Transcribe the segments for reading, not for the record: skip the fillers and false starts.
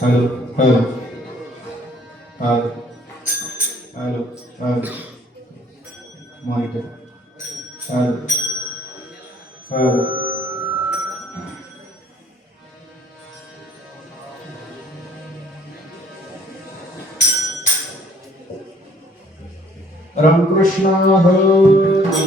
Hello hello hello hello hello monitor hello hello Ramkrishna Hari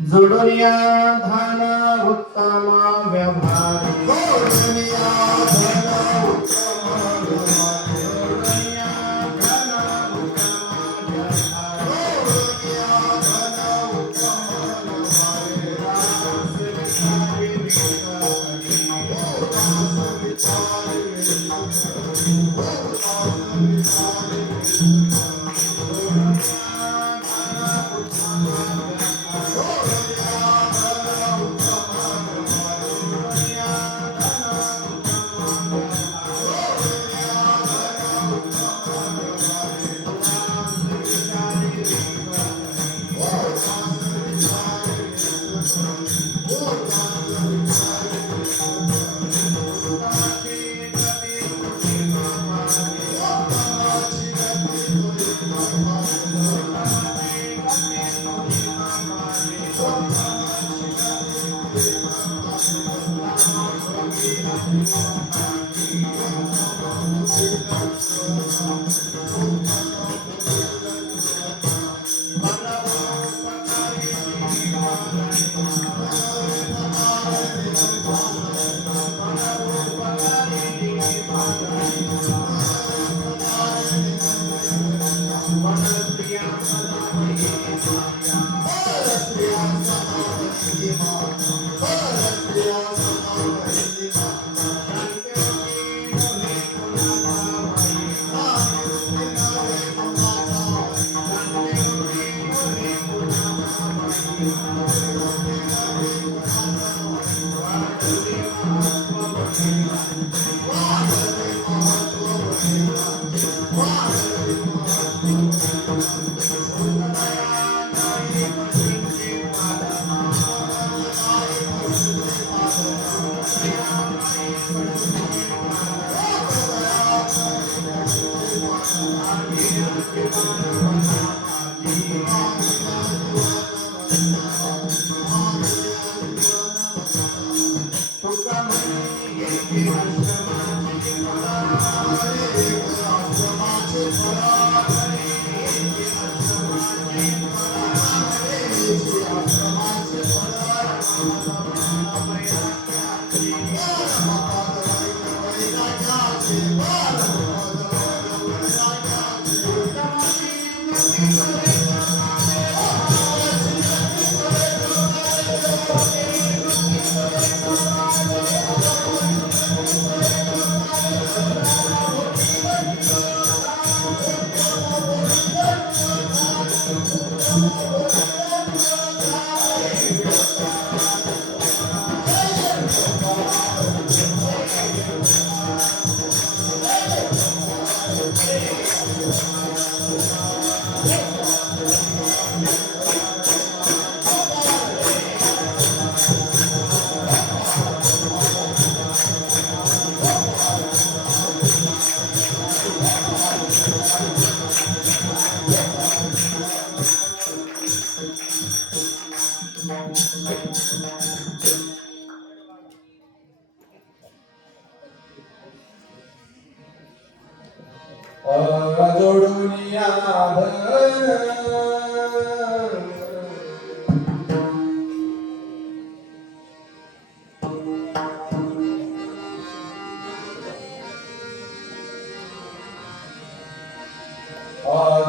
जोडूनिया धन उत्तम व्यवहारी जोडूनिया धन उत्तम व्यवहारी जोडूनिया धन उत्तम व्यवहारी जोडूनिया धन उत्तम व्यवहारी रास विचारी विचारी रास विचारी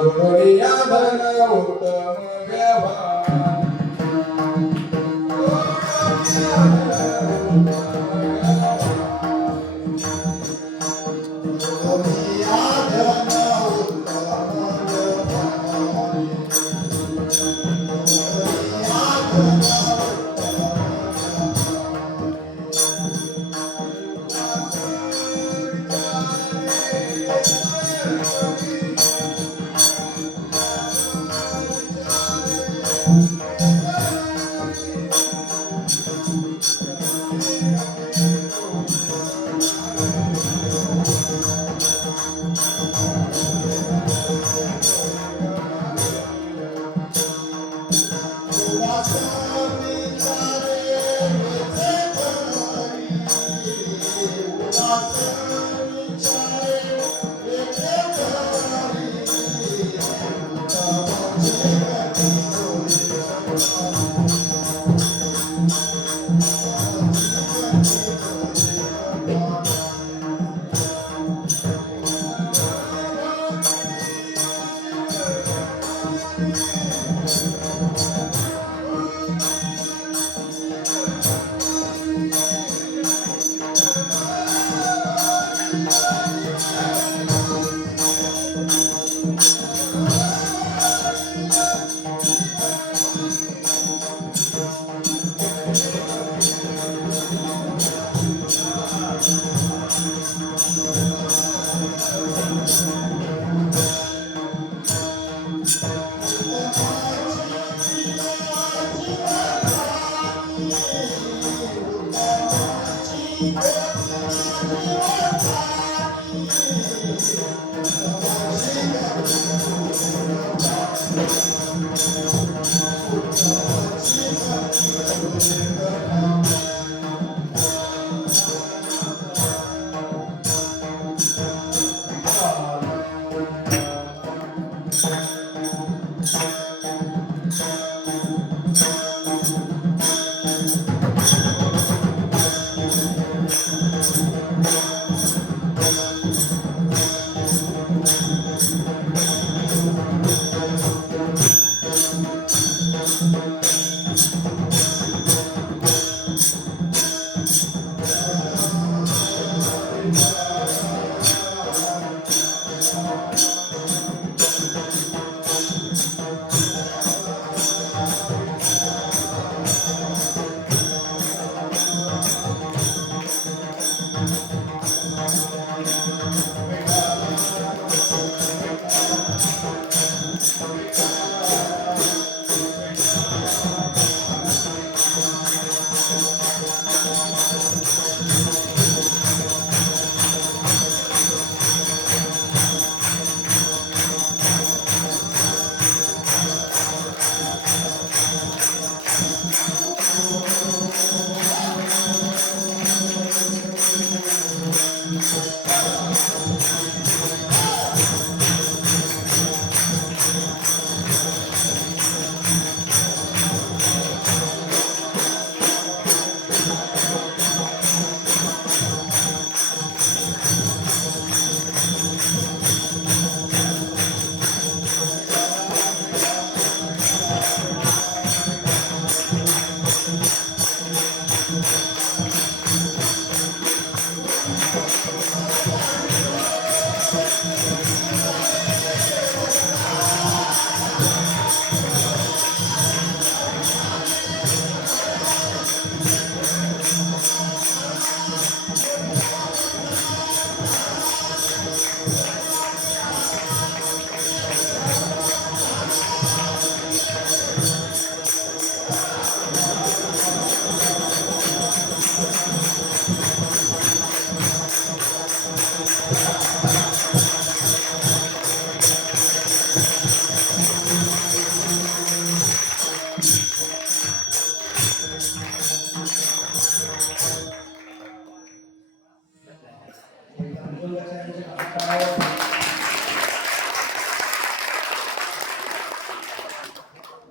जोडूनिया धन उत्तम व्यवहार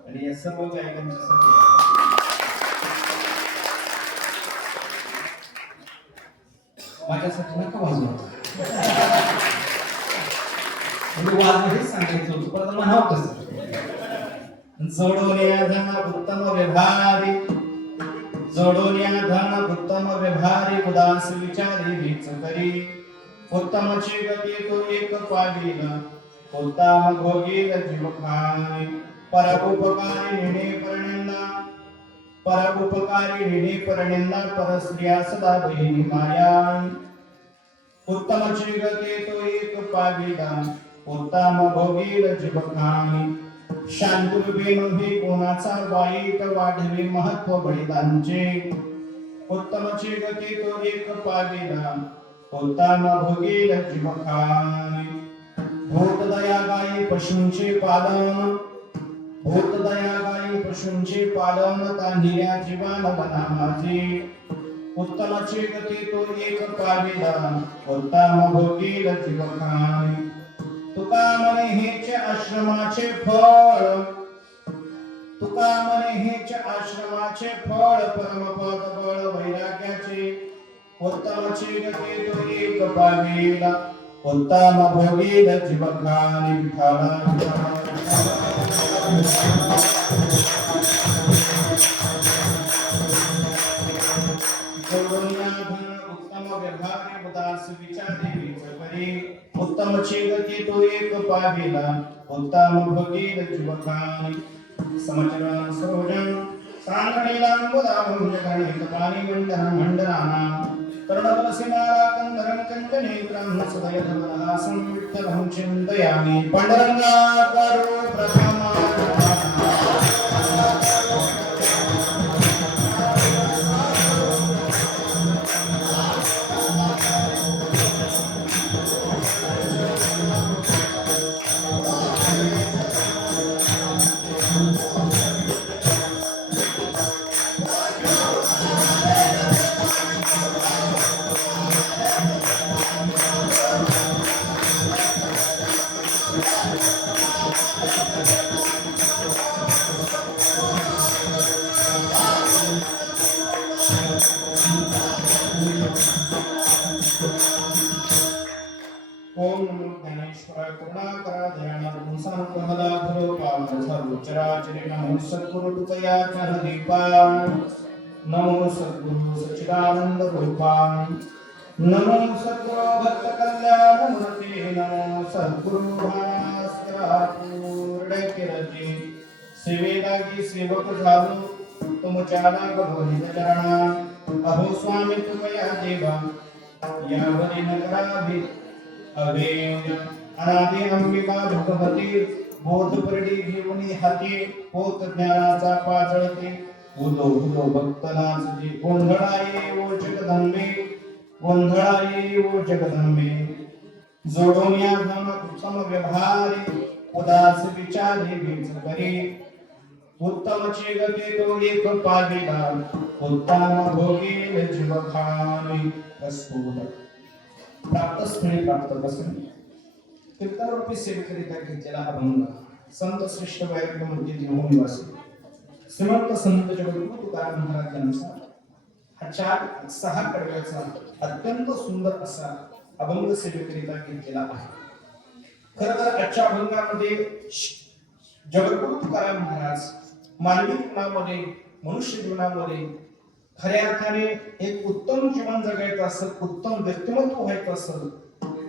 आणि या सर्व गायकांच्यासाठी माझ्यासाठी नका वाजवा म्हणजे वाजवा हेच सांगायचं होतं पण म्हणावं कसं जोडून या धन उत्तम व्यवहारी जोडून या धन उत्तम व्यवहारी उदास विचारी वीच करी उत्तमची गती तो एक पावील उत्तम भोगील जीव खाणी परोपकारी निणे परस्त्रिया सदा बहिणी माया उत्तमची गती तो एक पाविला उत्तम भोगील जीव खाणी शांतुबेन हे कोणाचा वाईट वाढवे महत्व बळीदांचे उत्तमची गती तो एक पाविला उत्तम भोगील जीव खाणी भूत दया गायी पशूंचे पालन भूत दया गायी पशूंचे पालन तांढिया जीवन बना माझे उत्तमची गती तो एक पाविला उत्तम भोगील जीव खाणी तुका म्हणे हेच आश्रमाचे फळ तुका म्हणे हेच आश्रमाचे फळ परमपद बळ वैराग्याचे उत्तमची गती तो एक पाविला उत्तम भोगील जीव खाणी विठाला उत्तम व्यवहार उदास विचारे विचकरी उत्तमची गती तो एक पाविला उत्तम भोगील जीव खाणी समचरण सरोजन सांगणीला मुदावून जगणे कपाली मंडनाना कर्णबलसिमाला कंधरं कंचनेत्रं सदय धवलहासं विठ्ठलं चिन्तयामि पांडुरंगा करो प्रथमा करुणाकरा दयाळा पुंसां कमला भरो पावन सर्वचराचरे नमो सद्गुरु कृपया दीपा नमो सद्गुरु सच्चिदानंद रूपां नमो सद्गुरु भक्त कल्याण मूर्ते नमो सद्गुरु भास्करापूर्ण कीर्ती सेवेलागी सेवक झालो तुमच्या भगवंत चरणा अहो स्वामी कृपया देवा यावरी नगराभि अभेद अनादि अंबिका भगवती बोध परडी घेऊनी हाती पोत ज्ञानाचा पाजळते उलो उलो भक्तनाची गोंधळाये ओ जगदंबे गोंधळाये ओ जगदंबे जोडून या धम उत्तम व्यवहारी उदास विचारे बीज करी उत्तम गती तो एक पाविला उत्तम भोगी जीव खानी रसपूत प्राप्त स्थळी प्राप्त बसून कीर्तनरूपी सेवेकरिता घेतलेला अभंग संत श्रेष्ठ वैराग्य मूर्ती जीवन निवासी श्रीमंत संत जगद्गुरु तुकाराम महाराज यांचा हा 4-6 कडव्याचा अत्यंत सुंदर असा अभंग सेवेकरिता घेतलेला आहे. खरं तर आजच्या अभंगामध्ये जगद्गुरु तुकाराम महाराज मानवी जीवनामध्ये मनुष्य जीवनामध्ये खऱ्या अर्थाने एक उत्तम जीवन जगायचं असेल उत्तम व्यक्तिमत्व व्हायचं असेल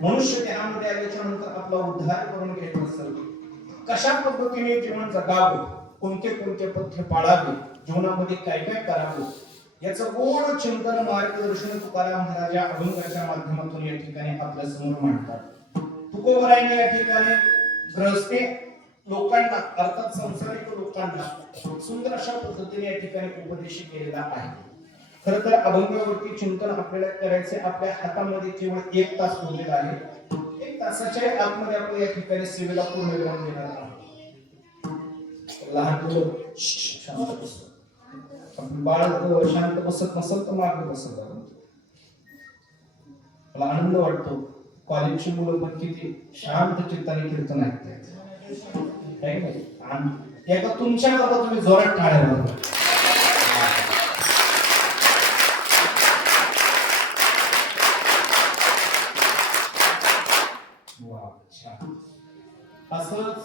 मनुष्य देहामध्ये आल्याच्या नंतर आपला उद्धार करून घ्यायचा असेल कशा पद्धतीने जीवन जगावं कोणते कोणते पथ्य पाळावे जीवनामध्ये काय काय करावं याचं गोड चिंतन मार्गदर्शन तुकाराम महाराज या अभंगाच्या माध्यमातून या ठिकाणी आपल्या समोर मांडतात. तुकोबरायने या ठिकाणी गृहस्थी लोकांना अर्थात संसारिक लोकांना सुंदर अशा पद्धतीने या ठिकाणी उपदेश केलेला आहे. खरं तर अभंगावरती चिंतन आपल्याला करायचे आपल्या हातामध्ये केवळ 1 तास उरलेला आहे. 1 तासाच्या आतमध्ये आपण या ठिकाणी सेवेला पूर्ण विराम देणार आहोत. लहान मुलं शांत बसत बाळ शांत बसत नसेल तर मागे बसत मला आनंद वाटतो कॉलेजची मुलं पण किती शांत चित्ताने कीर्तन ऐकतात. एका तुमच्या करता तुम्ही जोरात टाळ्या वाजवा. असंच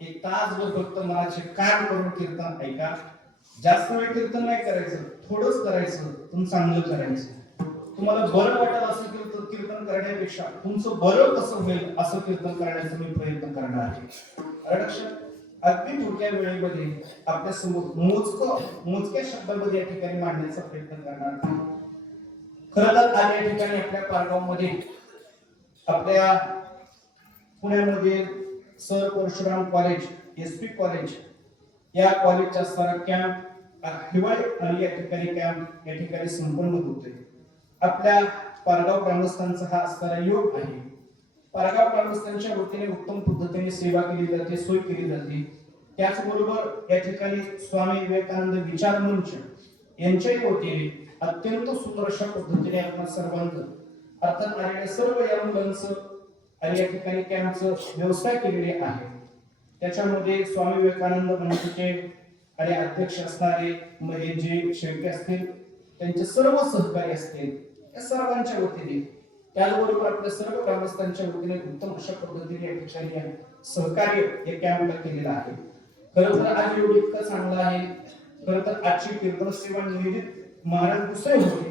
1 तासभर फक्त मनाचे कान करून कीर्तन ऐका. जास्त वेळ कीर्तन नाही करायचं थोडंच करायचं पण चांगलं करायचं. तुम्हाला बरं वाटेल असं कीर्तन करण्यापेक्षा तुमचं बरं कसं होईल असं कीर्तन करण्याचा मी प्रयत्न करणार आहे. अगदी थोड्या वेळेमध्ये आपल्या समोर मोजक्या शब्दांमध्ये या ठिकाणी मांडण्याचा प्रयत्न करणार आहे. खरं तर आज या ठिकाणी आपल्या पारगावमध्ये आपल्या पुण्यामध्ये sir Parshuram college SP college या कॉलेजचा सारा कॅम्प हिवाळी आणि या ठिकाणी कॅम्प या ठिकाणी संपन्न होतोय. आपल्या पारगाव ग्रामस्थांचा हा असणारा योग आहे. पारगाव ग्रामस्थांच्या वतीने उत्तम पद्धतीने सेवा केली जाते सोय केली जाते. त्याचबरोबर या ठिकाणी स्वामी विवेकानंद विचार मंच यांच्या वतीने अत्यंत सुंदर अशा पद्धतीने आपण सर्वांचं अर्थात आलेल्या सर्व या मुलांचं आणि या ठिकाणी कॅम्पचं व्यवस्था केलेली आहे. त्याच्यामध्ये स्वामी विवेकानंद मंचचे आणि अध्यक्ष असणारे जे शेळके असतील त्यांचे सर्व सहकारी असतील या सर्वांच्या वतीने त्याचबरोबर आपल्या सर्व ग्रामस्थांच्या वतीने उत्तम अशा पद्धतीने या ठिकाणी सहकार्य या कॅम्पला केलेलं आहे. खरं तर आज एवढं इतकं चांगलं आहे. खरं तर आजची कीर्तन सेवा नियोजित महाराज दुसरे होते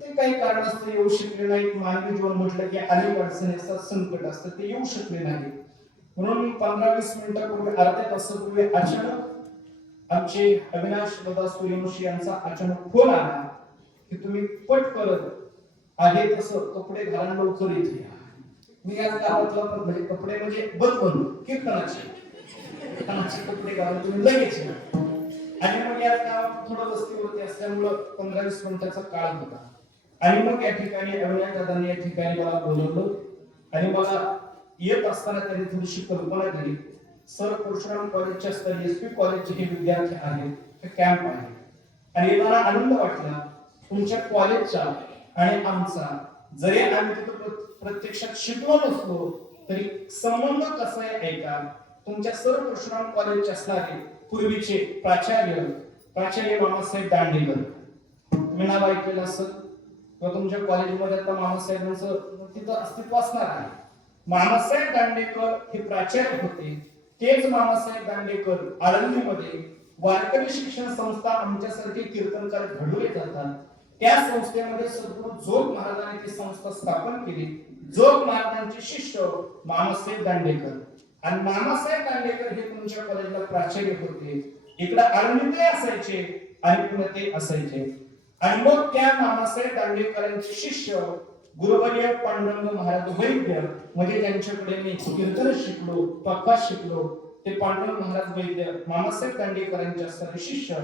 ते काही कारणास्तव येऊ शकले नाहीत. मानवी जीवन म्हटलं की अनेक अडचणी असतात संकट असतात ते येऊ शकले नाही. म्हणून 15-20 मिनिटापूर्वी अर्ध्या तासापूर्वी अचानक आमचे अविनाश दादा सूर्यवंशी यांचा अचानक फोन आला की तुम्ही पट करत आहे तसं कपडे घालून लवकर इथे या. मी आज गावातला म्हणजे कपडे म्हणजे बदलून कीर्तनाचे कपडे घालून तुम्ही लगेच या. आणि मग या गावात थोडं वस्तीवरती असल्यामुळं 15-20 मिनिटाचा काळ होता. आणि मग या ठिकाणी अविनाश दादांनी या ठिकाणी मला बोलवलं आणि मला येत असताना त्यांनी थोडीशी कल्पना दिली. सर परशुराम कॉलेजच्या स्तरीय एसपी कॉलेजचे हे विद्यार्थी आहेत हे कॅम्प आहे आणि मला आनंद वाटला तुमच्या कॉलेजचा आणि आमचा जरी आम्ही तिथं प्रत्यक्षात शिकलो नसलो तरी संबंध कसा आहे ऐका. तुमच्या सर परशुराम कॉलेजचे असणारे पूर्वीचे प्राचार्य मामासाहेब दांडेकर तुम्ही नाव ऐकलेलं असेल किंवा तुमच्या कॉलेजमध्ये आता मामासाहेबांचं तिथं अस्तित्व असणार आहे. मामासाहेब दांडेकर हे प्राचार्य होते. तेच मामासाहेब दांडेकर आळंदीमध्ये वारकरी शिक्षण संस्था आमच्यासारखे कीर्तनकार घडवले जातात. त्या संस्थेमध्ये सद्गुरू जोग महाराजांनी ती संस्था स्थापन केली. जोग महाराजांचे शिष्य मामासाहेब दांडेकर आणि मामासाहेब दांडेकर हे तुमच्या कॉलेजला प्राचार्य होते. इकडे आळंदीतही असायचे आणि पुणे ते असायचे. आणि मग त्या मामासाहेब दांडेकरांचे शिष्य गुरुवर्य पांडुरंग महाराज वैद्य म्हणजे त्यांच्याकडे मी कीर्तन शिकलो, पक्का शिकलो. ते पांडुरंग महाराज वैद्य मामासाहेब दांडेकरांचे असणारे शिष्य.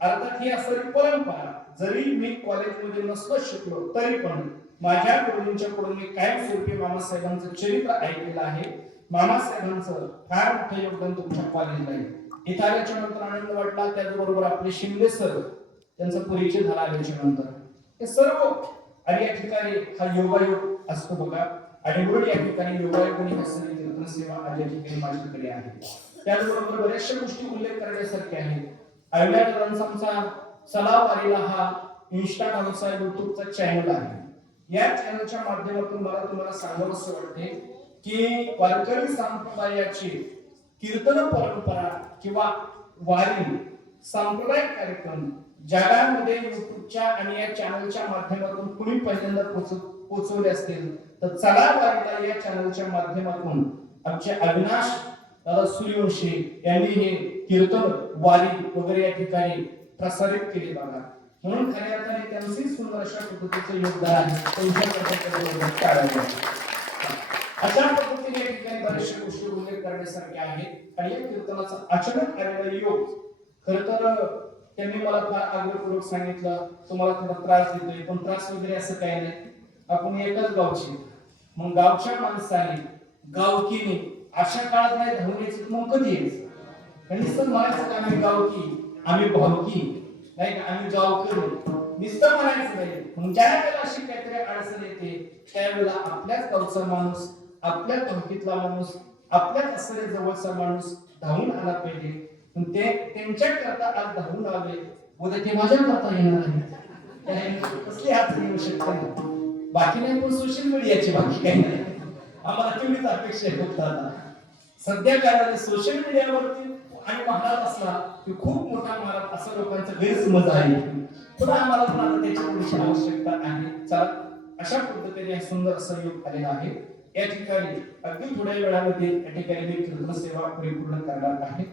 अर्थात ही असणारी परंपरा जरी मी कॉलेजमध्ये नसलो शिकलो तरी पण माझ्या गुरुजींच्याकडून मी कायमस्वरूपी मामासाहेबांचं चरित्र ऐकलेलं आहे. मामासाहेबांचं फार मोठं योगदान तुमच्या कॉलेजला आहे. इथं आल्याच्या नंतर आनंद वाटला. त्याचबरोबर आपले शिंदे सर त्यांचा परिचय झाला आल्याच्या नंतर. हे सर्व आणि या ठिकाणी हा योगायोग असतो बघा. आणि म्हणून या ठिकाणी योगायोगाने असणारी कीर्तन सेवा आज या ठिकाणी माझ्याकडे आहे. त्याचबरोबर बऱ्याचशा गोष्टी उल्लेख करण्यासारखे आहेत. अविनाश आमचा सलाव आलेला हा इन्स्टा नावाचा युट्यूबचा चॅनल आहे. या चॅनलच्या माध्यमातून मला तुम्हाला सांगावंसं वाटते की वारकरी संप्रदायाची कीर्तन परंपरा किंवा वारी सांप्रदायिक कार्यक्रम जगामध्ये युट्यूबच्या आणि या चॅनलच्या माध्यमातून कुणी पहिल्यांदा पोहोचवले असतील तर चला वारीला या चॅनलच्या माध्यमातून आमचे अविनाश दादा सूर्यवंशी यांनी हे कीर्तन वारी वगैरे या ठिकाणी प्रसारित केले बघा. म्हणून खऱ्या अर्थाने त्यांचे सुंदर अशा पद्धतीचं योगदान आहे. अशा पद्धतीने या ठिकाणी बऱ्याचशा गोष्टी उल्लेख करण्यासारख्या आहेत. आणि या कीर्तनाचा अचानक आलेला योग खर तर त्यांनी मला फार आग्रहपूर्वक सांगितलं तुम्हाला थोडा त्रास देतोय पण त्रास वगैरे असं काही नाही. आपण एकच गावची मग गावच्या माणसाने गावकीने अशा काळात नाही धावून यायचं मग कधी यायचं. नुसतं म्हणायचं का आम्ही गावकी आम्ही भावकी नाही का आम्ही गावकरी नुसतं म्हणायचं नाही. मग ज्या वेळेला अशी काहीतरी अडचण येते त्यावेळेला आपल्याच गावचा माणूस आपल्या तवकीतला माणूस आपल्याच असलेल्या जवळचा माणूस धावून आला पाहिजे. ते त्यांच्या करता आज धावून आले उद्या ते माझ्या करता येणार आहे. कसली हात येऊ शकत नाही. बाकी नाही पण सोशल मीडियाची बाकी काही नाही. आम्हाला तेवढीच अपेक्षा आहे फक्त आता सध्या काळात सोशल मीडियावरती आणि महाराज असला की खूप मोठा महाराज असा लोकांचा गैरसमज आहे. पण आम्हाला पण आता त्याची थोडीशी आवश्यकता आहे. चला अशा पद्धतीने सुंदर असा योग आलेला आहे. या ठिकाणी अगदी थोड्या वेळामध्ये या ठिकाणी मी कीर्तन सेवा परिपूर्ण करणार आहे.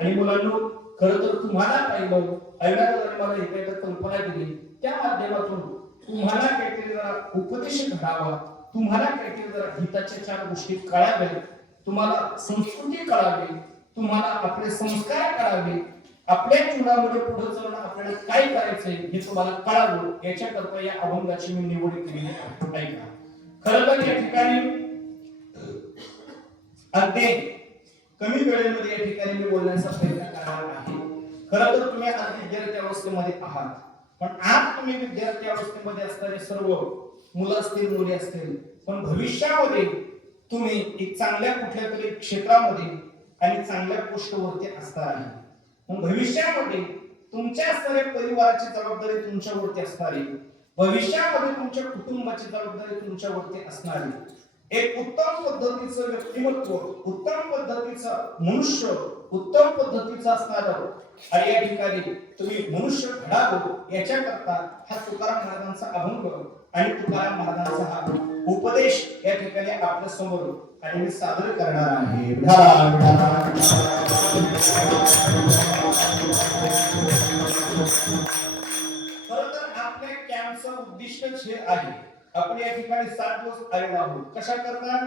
आणि मुलांनो खरं तर तुम्हाला पाहिलं ऐकण्याला मला एखाद्या कल्पना दिली त्या माध्यमातून तुम्हाला काहीतरी जरा उपदेश घडावा. तुम्हाला काहीतरी जरा हिताच्या चार गोष्टी कळाव्या. तुम्हाला संस्कृती कळावी. तुम्हाला आपले संस्कार कळावे. आपल्या जीवनामध्ये पुढे जाऊन आपल्याला काय करायचंय हे तुम्हाला कळावं याच्याकरता या अभंगाची मी निवड केली आहे. ऐका खरं तर या ठिकाणी अगदी कमी वेळेमध्ये या ठिकाणी मी बोलण्याचा प्रयत्न करणार आहे. खरं तर तुम्ही आज विद्यार्थी अवस्थेमध्ये आहात पण आज तुम्ही विद्यार्थी अवस्थेमध्ये असणारे सर्व मुलं असतील मुली असतील पण भविष्यामध्ये तुम्ही एक चांगल्या कुठल्या तरी क्षेत्रामध्ये आणि चांगल्या पोस्टवरती असणार आहे. मग भविष्यामध्ये तुमच्या असणाऱ्या परिवाराची जबाबदारी तुमच्यावरती असणार आहे. भविष्यामध्ये तुमच्या कुटुंबाची जबाबदारी तुमच्यावरती असणार आहे. एक उत्तम पद्धतीचं व्यक्तिमत्व उत्तम पद्धतीचं मनुष्य उत्तम पद्धतीचं असणारं आणि या ठिकाणी तुम्ही मनुष्य घडावं याच्याकरता हा तुकाराम महाराजांचा अभंग आणि तुकाराम महाराजांचा हा उपदेश या ठिकाणी आपल्या समोर आणि मी सादर करणार आहे. खरं तर आपल्या कॅम्पचं उद्दिष्टच हे आहे. आपण या ठिकाणी 7 दिवस आलेलो आहोत. कशा करता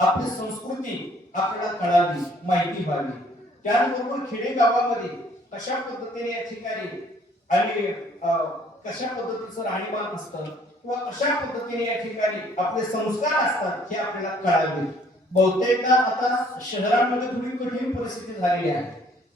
आपली संस्कृती आपल्याला कळावी माहिती व्हावी. त्याचबरोबर खेडे गावामध्ये कशा पद्धतीने या ठिकाणी आणि कशा पद्धतीचं राहणीमान असतं किंवा कशा पद्धतीने या ठिकाणी आपले संस्कार असतात हे आपल्याला कळावे. बहुतेकदा आता शहरांमध्ये थोडी कठीण परिस्थिती झालेली आहे.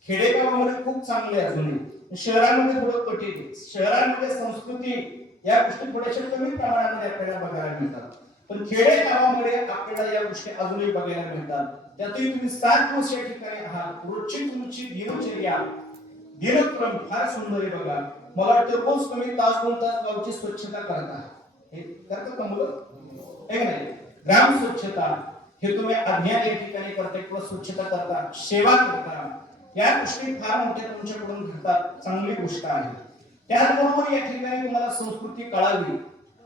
खेडेगावामध्ये खूप चांगले अजूनही शहरांमध्ये थोडं कठीण. शहरांमध्ये संस्कृती या गोष्टी थोड्याशा कमी प्रमाणामध्ये आपल्याला बघायला मिळतात पण खेडे गावामध्ये आपल्याला या गोष्टी अजूनही बघायला मिळतात. त्यातही तुम्ही 7 दिवस या ठिकाणी आहात. रोजची तुमची दिनचर्या दिनक्रम फार सुंदर आहे बघा. मला वाटतं रोज तुम्ही तास 2 तास गावची स्वच्छता करता. हे करतात का मुलं? नाही ग्राम स्वच्छता हे तुम्ही अभियान या ठिकाणी करता किंवा स्वच्छता करता, सेवा करता, या गोष्टी फार मोठ्या तुमच्याकडून घडतात, चांगली गोष्ट आहे. त्याचबरोबर या ठिकाणी तुम्हाला संस्कृती कळावी,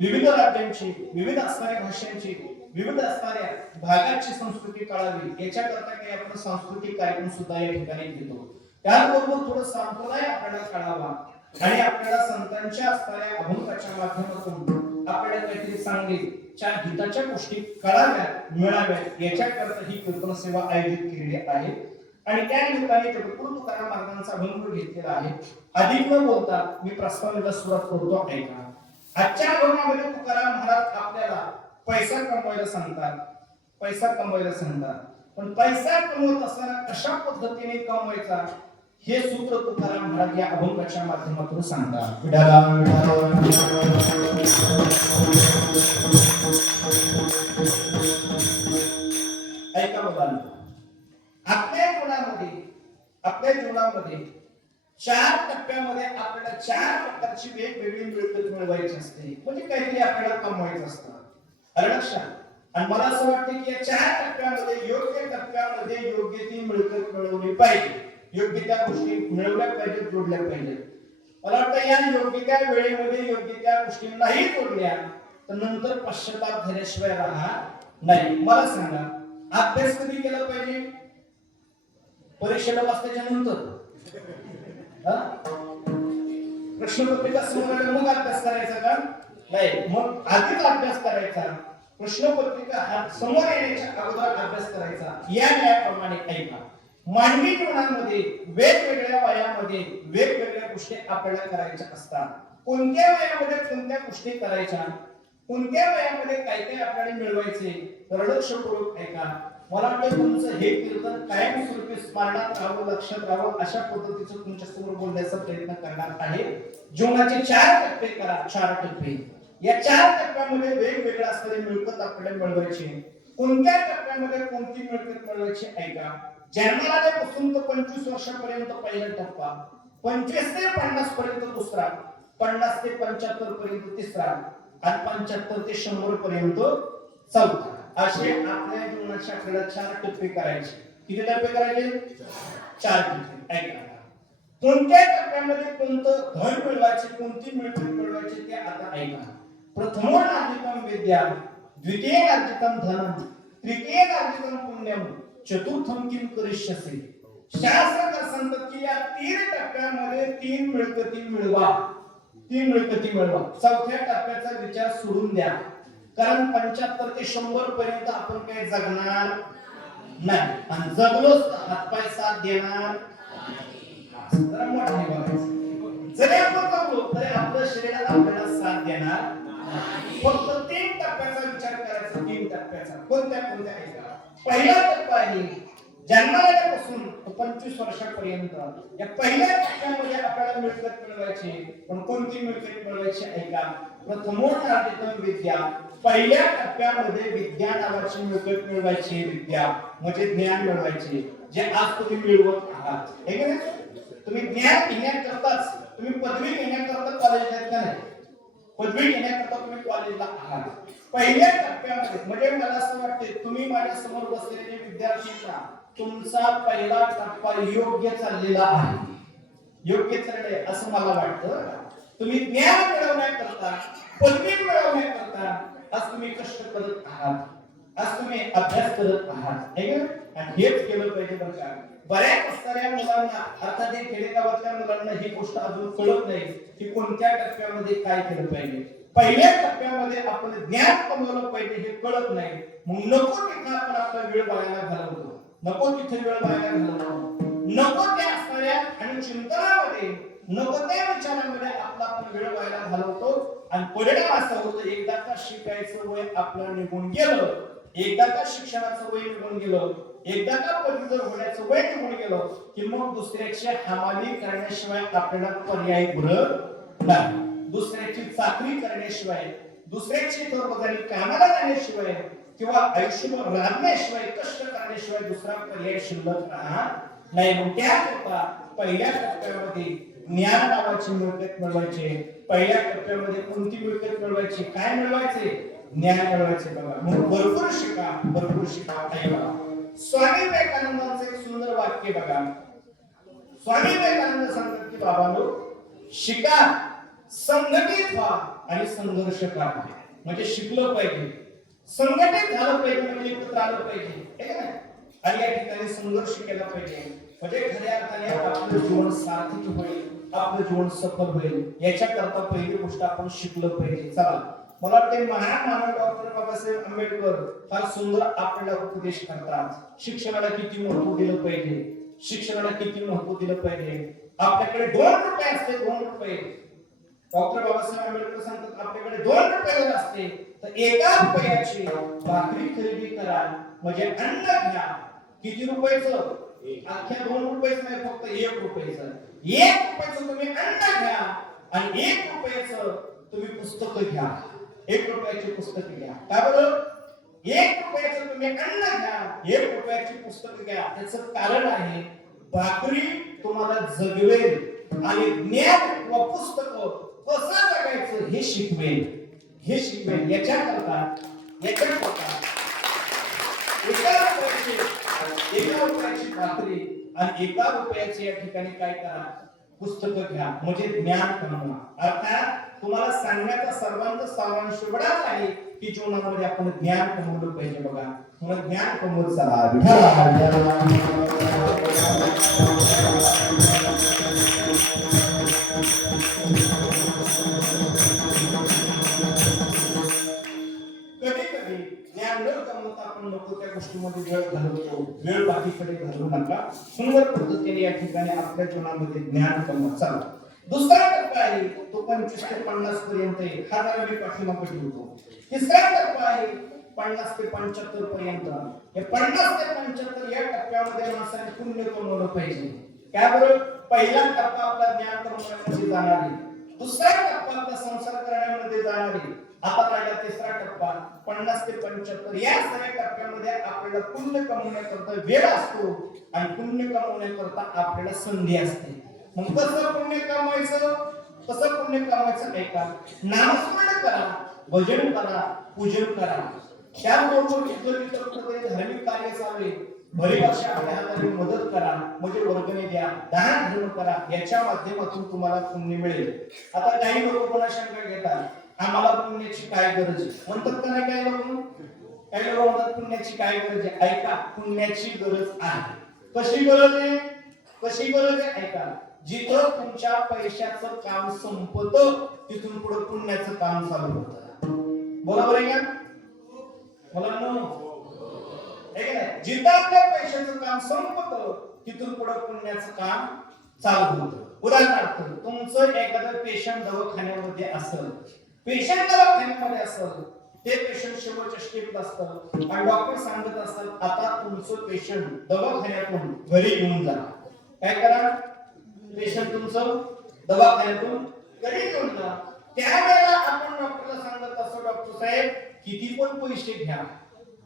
विविध राज्यांची, विविध असणाऱ्या भाषांची, विविध असणाऱ्या भागाची संस्कृती कळावी, याच्याकरता काही आपण सांस्कृतिक कार्यक्रम सुद्धा या ठिकाणी घेतो. त्याचबरोबर थोडं संप्रदाय आपल्याला कळावा आणि आपल्याला संतांच्या असणाऱ्या अभंगाच्या माध्यमातून आपल्याला काहीतरी चांगले चार हिताच्या गोष्टी कळाव्यात, मिळाव्यात, याच्याकरता ही कीर्तन सेवा आयोजित केलेली आहे. आणि त्या निमित्ताने जगद्गुरु तुकाराम महाराजांचा अभंग घेतलेला आहे. अधिक न बोलता मी प्रस्तावनेला सुरुवात करतो, ऐका. आजच्या अभंगामध्ये तुकाराम महाराज आपल्याला पैसा कमवायला सांगतात, पैसा कमवायला सांगतात. पण पैसा कमवत असताना कशा पद्धतीने कमवायचा हे सूत्र तुकाराम महाराज या अभंगाच्या माध्यमातून सांगतात. ऐका बघा, आपल्या जीवनामध्ये 4 टप्प्यामध्ये आपल्याला 4 प्रकारची वेगवेगळी मिळकत मिळवायची असते, म्हणजे काहीतरी आपल्याला कमवायचं असतं. आलं लक्षात? आणि मला असं वाटतं की या 4 टप्प्यामध्ये योग्य टप्प्यामध्ये योग्य ती मिळकत मिळवली पाहिजे, योग्य त्या गोष्टी मिळवल्या पाहिजेत, जोडल्या पाहिजेत. मला वाटतं या योग्य त्या वेळेमध्ये योग्य त्या गोष्टी नाही जोडल्या तर नंतर पश्चाताप झाल्याशिवाय राहणार नाही. मला सांगा, अभ्यास कधी केला पाहिजे? परीक्षेला बसल्याच्या नंतर. प्रश्नपत्रिका समोर आल्यावर मग अभ्यास करायचा का? नाही, मग आधीच अभ्यास करायचा. प्रश्नपत्रिका समोर येण्याच्या अगोदर अभ्यास करायचा. या न्यायाप्रमाणे ऐका, मानवी जीवनामध्ये वेगवेगळ्या वयामध्ये वेगवेगळ्या गोष्टी आपल्याला करायच्या असतात. कोणत्या वयामध्ये कोणत्या गोष्टी करायच्या, कोणत्या वयामध्ये काय काय आपल्याला मिळवायचे, रडक्षपूर्वक ऐका. मला वाटतं तुमचं हे कीर्तन कायमस्वरूपी स्मरणात राहावं, लक्षात राहावं, अशा पद्धतीचं तुमच्या समोर बोलण्याचा प्रयत्न करणार आहे. जीवनाचे 4 टप्पे करा, 4 टप्पे. या 4 टप्प्यामध्ये वेगवेगळ्या असलेली मिळकत आपल्याला मिळवायची. कोणत्या टप्प्यामध्ये कोणती मिळकत मिळवायची ऐका. जन्माला आल्यापासून तर 25 वर्षापर्यंत पहिला टप्पा, 25 ते 50 पर्यंत दुसरा, 50 ते 75 पर्यंत तिसरा आणि 75 ते 100 पर्यंत चौथा. असे आपल्या जीवनाचे आपल्याला 4 टप्पे करायचे. किती टप्पे करायचे? 4 टप्पे. ऐका, कोणत्या टप्प्यामध्ये कोणतं धन मिळवायचे, कोणती मिळकत मिळवायची ते आता ऐका. प्रथमोर्जितम विद्या, द्वितीयोर्जितम धनम, तृतीयोर्जितम पुण्यम, चतुर्थम किम करिष्यसे. शास्त्रकार सांगतात की या 3 टप्प्यामध्ये 3 मिळकती मिळवा, 3 मिळकती मिळवा. चौथ्या टप्प्याचा विचार सोडून द्या, कारण 75 ते 100 पर्यंत आपण काही जगणार नाही, आणि जगलोच तर हातपाय साथ देणार. जरा मोठं आहे बघायचं. जरी आपण जगलो तरी आपलं शरीर आपल्याला साथ देणार. फक्त 3 टप्प्याचा विचार करायचा, 3 टप्प्याचा. कोणत्या कोणत्या ऐका. पहिला टप्पा आहे जन्माला आल्यापासून 25 वर्षापर्यंत. या पहिल्या टप्प्यामध्ये आपल्याला मिळकत मिळवायची. पण कोणती मिळकत मिळवायची ऐका. प्रथमोर्जितम विद्या, पहिल्या टप्प्यामध्ये विद्या नावाची मिळकत मिळवायची. विद्या म्हणजे ज्ञान मिळवायचे, जे आज तुम्ही मिळवत आहात. हे का नाही? तुम्ही ज्ञान घेण्याकरताच, तुम्ही पदवी घेण्याकरता कॉलेजला येत नाही, पदवी घेण्याकरता तुम्ही कॉलेजला आहात. पहिल्या टप्प्यामध्ये म्हणजे मला असं वाटते तुम्ही माझ्या समोर बसलेले विद्यार्थींना तुमचा पहिला टप्पा योग्य चाललेला आहे, योग्य चालले असं मला वाटतं. तुम्ही ज्ञान मिळवण्याकरता, पदवी मिळवण्याकरता आज तुम्ही कष्ट करत आहात, आज तुम्ही अभ्यास करत आहात. आणि हेच केलं पाहिजे. बरं का, बऱ्याच असणाऱ्या मुलांना, अर्थात खेडेगावातल्या मुलांना ही गोष्ट अजून कळत नाही की कोणत्या टप्प्यामध्ये काय केलं पाहिजे. पहिल्या टप्प्यामध्ये आपण ज्ञान कमवलं पाहिजे हे कळत नाही. मग नको तिथे आपण आपला वेळ वायाला घालवतो, नको तिथे वेळ वायाला घालवतो, नको त्या असणाऱ्या आणि चिंतनामध्ये, नको त्या विचारांमध्ये आपला आपण वेळ वायाला घालवतो. आणि परिणाम असा होतो, एकदा का शिकायचं वय आपलं निघून गेलं, एकदा का शिक्षणाचं वय निघून गेलं, एकदा का पदवीधर होण्याचं वय निघून गेलं की मग दुसऱ्याची हमाली करण्याशिवाय आपल्याला पर्याय उरत नाही. दुसऱ्याची चाकरी करण्याशिवाय, दुसऱ्याची कर्मचारी कामाला जाण्याशिवाय किंवा आयुष्यभर राबण्याशिवाय, कष्ट करण्याशिवाय दुसरा पर्याय शिल्लक राहणार नाही. मग त्याकरता पहिल्या टप्प्यामध्ये ज्ञान नावाची मिळकत मिळवायची. पहिल्या टप्प्यामध्ये कोणती मिळकत मिळवायची, काय मिळवायचे, ज्ञान मिळवायचे बघा. म्हणून भरपूर शिका, भरपूर शिका. ऐका स्वामी विवेकानंदांचं एक सुंदर वाक्य बघा. स्वामी विवेकानंद सांगतात की बाबांनो, शिका, संघटित व्हा आणि संघर्ष करा. म्हणजे शिकलं पाहिजे, संघटित झालं पाहिजे, म्हणजे एकत्र आलं पाहिजे, ठीक आहे. आणि या ठिकाणी संघर्ष केला पाहिजे. म्हणजे खऱ्या अर्थाने आपलं जीवन सार्थक होईल, आपलं जीवन सफल होईल. याच्या करता पहिली गोष्ट आपण शिकलं पाहिजे. चला, मला वाटते महान मानव डॉक्टर बाबासाहेब आंबेडकर फार सुंदर आपल्याला उपदेश करतात. शिक्षणाला किती महत्व दिलं पाहिजे, शिक्षणाला किती महत्व दिलं पाहिजे. आपल्याकडे 2 रुपये असते, 2 रुपये. डॉक्टर बाबासाहेब आंबेडकर सांगतात आपल्याकडे 2 रुपये जर असते तर 1 रुपयाची भाकरी खरेदी करा, म्हणजे अन्न घ्या. किती रुपयाचं, अख्ख्या 2 रुपयाचं नाही, फक्त 1 रुपयाचं. 1 रुपयाचं तुम्ही अन्न घ्या आणि 1 रुपयाचं तुम्ही पुस्तक घ्या. 1 रुपयाची पुस्तक घ्या. काय बरं, 1 रुपयाचं तुम्ही अन्न घ्या, 1 रुपयाची पुस्तक घ्या. त्याचं कारण आहे, भाकरी तुम्हाला जगवेल आणि ज्ञान व पुस्तक कसं जगायचं हे शिकवेल, हे शिकवेल. याच्याकरता 1 रुपयाची भाकरी आणि 1 रुपयाची या ठिकाणी काय करा, पुस्तक घ्या, म्हणजे ज्ञान कमवा. अर्थात तुम्हाला सांगण्याचा सर्वांचा सारांश एवढाच आहे की जीवनामध्ये आपण ज्ञान कमवलं पाहिजे बघा. म्हणून ज्ञान कमवून चला. कधी ज्ञान न कमवता आपण नको त्या गोष्टीमध्ये वेळ घालवतो. वेळ बाकीकडे घालवू नका. सुंदर पद्धतीने या ठिकाणी आपल्या जीवनामध्ये ज्ञान कमवा. चला, दुसरा टप्पा आहे तो 25 ते 50 पर्यंत आहे. हा जरा मी पाठीमागे ठेवतो. तिसरा टप्पा आहे 50 ते 75 पर्यंत. हे 50 ते 75 या टप्प्यामध्ये माणसाने पुण्य कमवलं पाहिजे. काय बरं, पहिला टप्पा आपला ज्ञान कमवण्यामध्ये जाणार आहे, दुसरा टप्पा आपला संसार करण्यामध्ये जाणार आहे. आता राहिला तिसरा टप्पा 50 ते 75. या सगळ्या टप्प्यामध्ये आपल्याला पुण्य कमवण्याकरता वेळ असतो आणि पुण्य कमवण्याकरता आपल्याला संधी असते. मग कसं पुण्य कमवायचं, कसं पुण्य कमवायचं, ऐका. नामस्मरण करा, भजन करा, पूजन करा. त्याबरोबर इतर धार्मिक कार्य चालू आहे, भरीभाषा आपल्या हाताने मदत करा, म्हणजे वर्गणी द्या, दान धर्म करा. याच्या माध्यमातून तुम्हाला पुण्य मिळेल. आता काही लोक कोणा शंका घेतात, आम्हाला पुण्याची काय गरज आहे म्हणतात का नाही. काही लोक म्हणतात पुण्याची काय गरज आहे. ऐका, पुण्याची गरज आहे. कशी गरज आहे, कशी गरज आहे, ऐका. जिथं तुमच्या पैशाचं काम संपतं तिथून पुढे पुण्याचं काम चालू होतं. बरोबर आहे का मुलांनो? जिथं आपल्या पैशाचं काम संपतं तिथून पुढे पुण्याचं काम चालू होतं. उदाहरणार्थ, तुमचं एखादं पेशंट दवाखान्यामध्ये असेल, पेशंट दवाखान्यामध्ये असेल, ते पेशंट शेवटच्या स्टेपला असतं आणि डॉक्टर सांगत असतात आता तुमचं पेशंट दवाखान्यातून घरी घेऊन जा. काय करा, पेशंट तुमचं दवाखान्यातून घरी घेऊन जा. त्यावेळेला आपण डॉक्टरला सांगत असतो, डॉक्टर साहेब किती पण पैसे घ्या,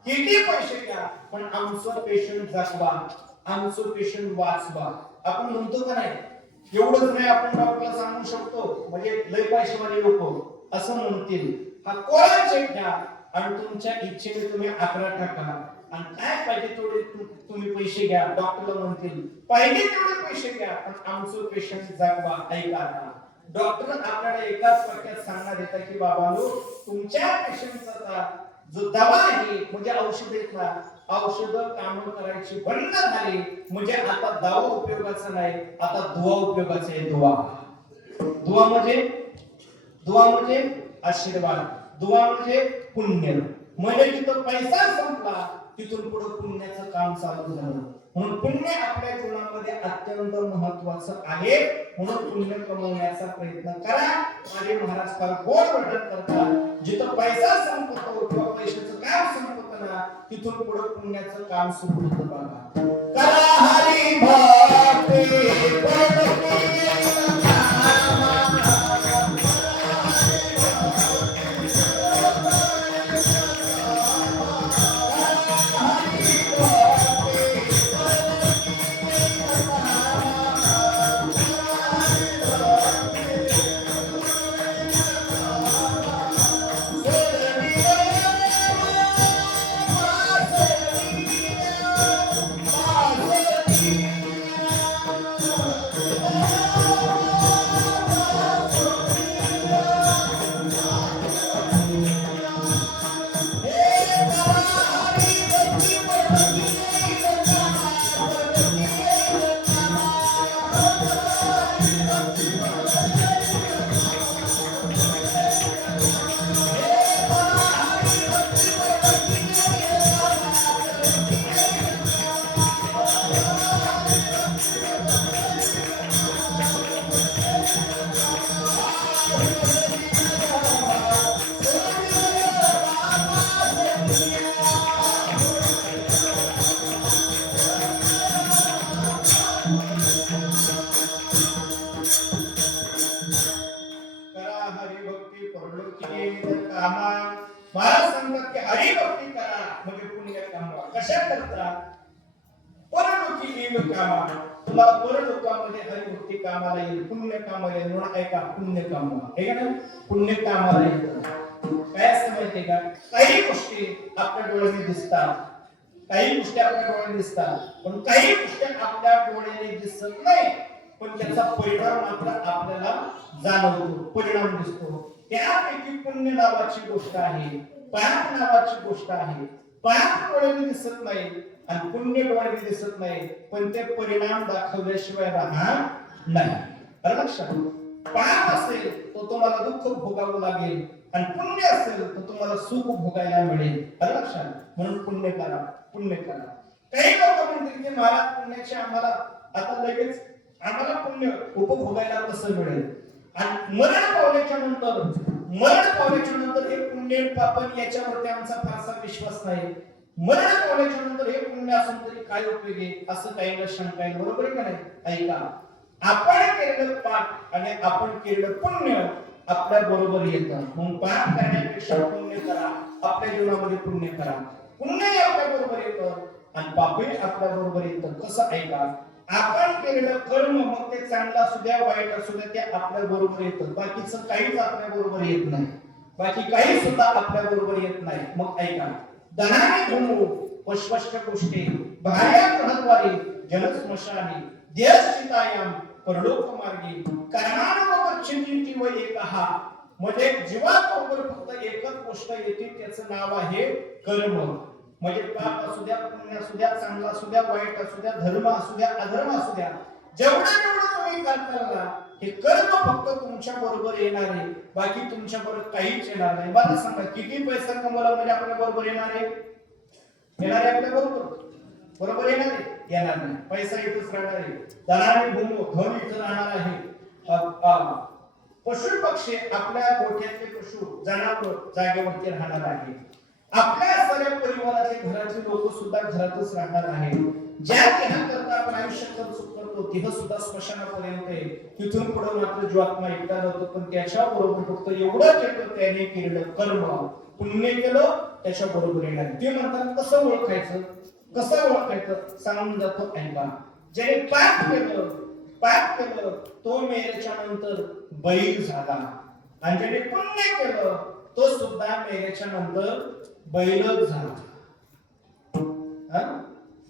किती पैसे घ्या, पण आमचं पेशंट जगवा, आमचं पेशंट वाचवा. आपण म्हणतो का नाही? एवढंच नाही आपण डॉक्टरला सांगू शकतो, म्हणजे लय पैसेवाले लोक असं म्हणतील, हा कोरा चेक घ्या आणि तुमच्या इच्छेने तुम्ही 11 टाका आणि काय पाहिजे तेवढे तुम्ही पैसे घ्या. डॉक्टरला म्हणतील पाहिजे तेवढे पैसे घ्या पण आमचं पेशंट जगवा. ऐका, डॉक्टर आपल्याला एकाच वाक्यात सांगणार येतात की बाबांनो, तुमच्या पेशंटचा जो दवा आहे म्हणजे औषध आहेत ना, औषध काम करायची बंद झाली म्हणजे आता दवा उपयोगाचा नाही, आता दुआ उपयोगाचा आहे. दुआ म्हणजे आशीर्वाद, दुआ म्हणजे पुण्य. म्हणजे जिथं पैसा संपला तिथून पुढे पुण्याचं काम चालू झालं. म्हणून पुण्य आपल्या जीवनामध्ये अत्यंत महत्वाचं आहे. म्हणून पुण्य कमवण्याचा प्रयत्न करा. माझे महाराज फार गोड वर्णन करतात, जिथं पैसा संपतो किंवा पैशाचं काम संपतं ना तिथून पुढे पुण्याचं काम सुरू होतं. बघा, करा हरी भक्ती हरिभक्ती परलोकी येईल कामा. महाराज सांगतात की हरिभक्ती करा म्हणजे पुण्य कमवा. कशा करता? परलोकी येईल कामा. तुम्हाला परलोकामध्ये हरिभक्ती कामाला येईल, पुण्य कामाला येईल. म्हणून ऐका, पुण्य कामवा. हे का पुण्य कामाला येईल. काय असतं माहितीये का? काही गोष्टी आपल्या डोळ्याने दिसतात, काही गोष्टी आपल्या डोळ्याने दिसतात, पण काही गोष्टी आपल्या डोळ्याने दिसत नाही, पण त्याचा परिणाम आपल्याला जाणवतो, परिणाम दिसतो. त्यापैकी पुण्य नावाची गोष्ट आहे, पाप नावाची गोष्ट आहे. पाप डोळ्याने दिसत नाही आणि पुण्य डोळ्याने दिसत नाही, पण ते परिणाम दाखवल्याशिवाय राहणार नाही. बरं लक्षात. पाप असेल तो तुम्हाला दुःख भोगावं लागेल आणि पुण्य असेल तर तुम्हाला सुख भोगायला मिळेल. बरं लक्षात. म्हणून पुण्य करा, पुण्य करा. काही लोक म्हणतील की महाराज पुण्याचे आम्हाला आता लगेच आम्हाला पुण्य उपभोगायला कसं मिळेल? आणि मरण पावल्याच्या नंतर हे पुण्य पापन याच्यावरती आमचा फारसा विश्वास नाही. मरण पावल्याच्या नंतर हे पुण्य असून तरी काय उपयोगी, असं काही शंका आहे. बरोबर आहे का नाही? ऐका, आपण केलेलं पाप आणि आपण केलेलं पुण्य आपल्या बरोबर येतं. मग पाप करण्यापेक्षा पुण्य करा, आपल्या जीवनामध्ये पुण्य करा. पुण्य आपल्या बरोबर येतं आणि पापही आपल्या बरोबर येतं. कसं? ऐका, आपण केलेलं कर्म मग ते चांगलं असू द्या वाईट असू द्या ते आपल्या बरोबर येतं. बाकीचं काहीच आपल्या बरोबर येत नाही, बाकी काही सुद्धा आपल्या बरोबर येत नाही. मग ऐका, धनाने भूमो पश्वश्च गोष्टी बाह्य ग्रहद्वारे जलस्मशानी देहस्थितायाम परलोक मार्गी कर्मानुभवचिंती व एकहा. म्हणजे जीवाबरोबर फक्त एकच गोष्ट येते, त्याचं नाव आहे कर्म. म्हणजे पाप असू द्या, पुण्य असू द्या, चांगला असू द्या, वाईट असू द्या, धर्म असू द्या, अधर्म असू द्या, जेवढं तुम्ही करताना हे कर्म फक्त तुमच्या बरोबर येणार आहे, बाकी तुमच्या बरोबर काहीच येणार नाही. मला सांगा, किती पैसा कमवला म्हणजे आपल्या बरोबर येणार आहे? येणार आहे आपल्या बरोबर? बरोबर येणार आहे? येणार नाही. पैसा इथंच राहणार आहे, धनाने भूमो धन इथं राहणार आहे. पशु पक्षी आपल्या गोठ्यातले पशु जनावर जागेवरती राहणार आहे. आपल्या साऱ्या परिवाराचे घराचे लोक सुद्धा घरातच राहणार आहेत. ज्या देहाकरता आपण आयुष्य खर्च करतो देह सुद्धा स्मशानापर्यंत आहे. तिथून पुढे मात्र जीवात्मा एकटा जातो. पण त्याच्या बरोबर फक्त एवढं केलं, त्याने केलेलं कर्म पुण्य केलं त्याच्या बरोबर येणार. ते म्हणतात कसं ओळखायचं, कसं ओळखायचं सांगून जातो. ऐका, ज्याने पाप केलं तो मेल्याच्या नंतर बैल झाला, आणि ज्याने पुण्य केलं तो सुद्धा मेल्याच्या नंतर बैलच झाला.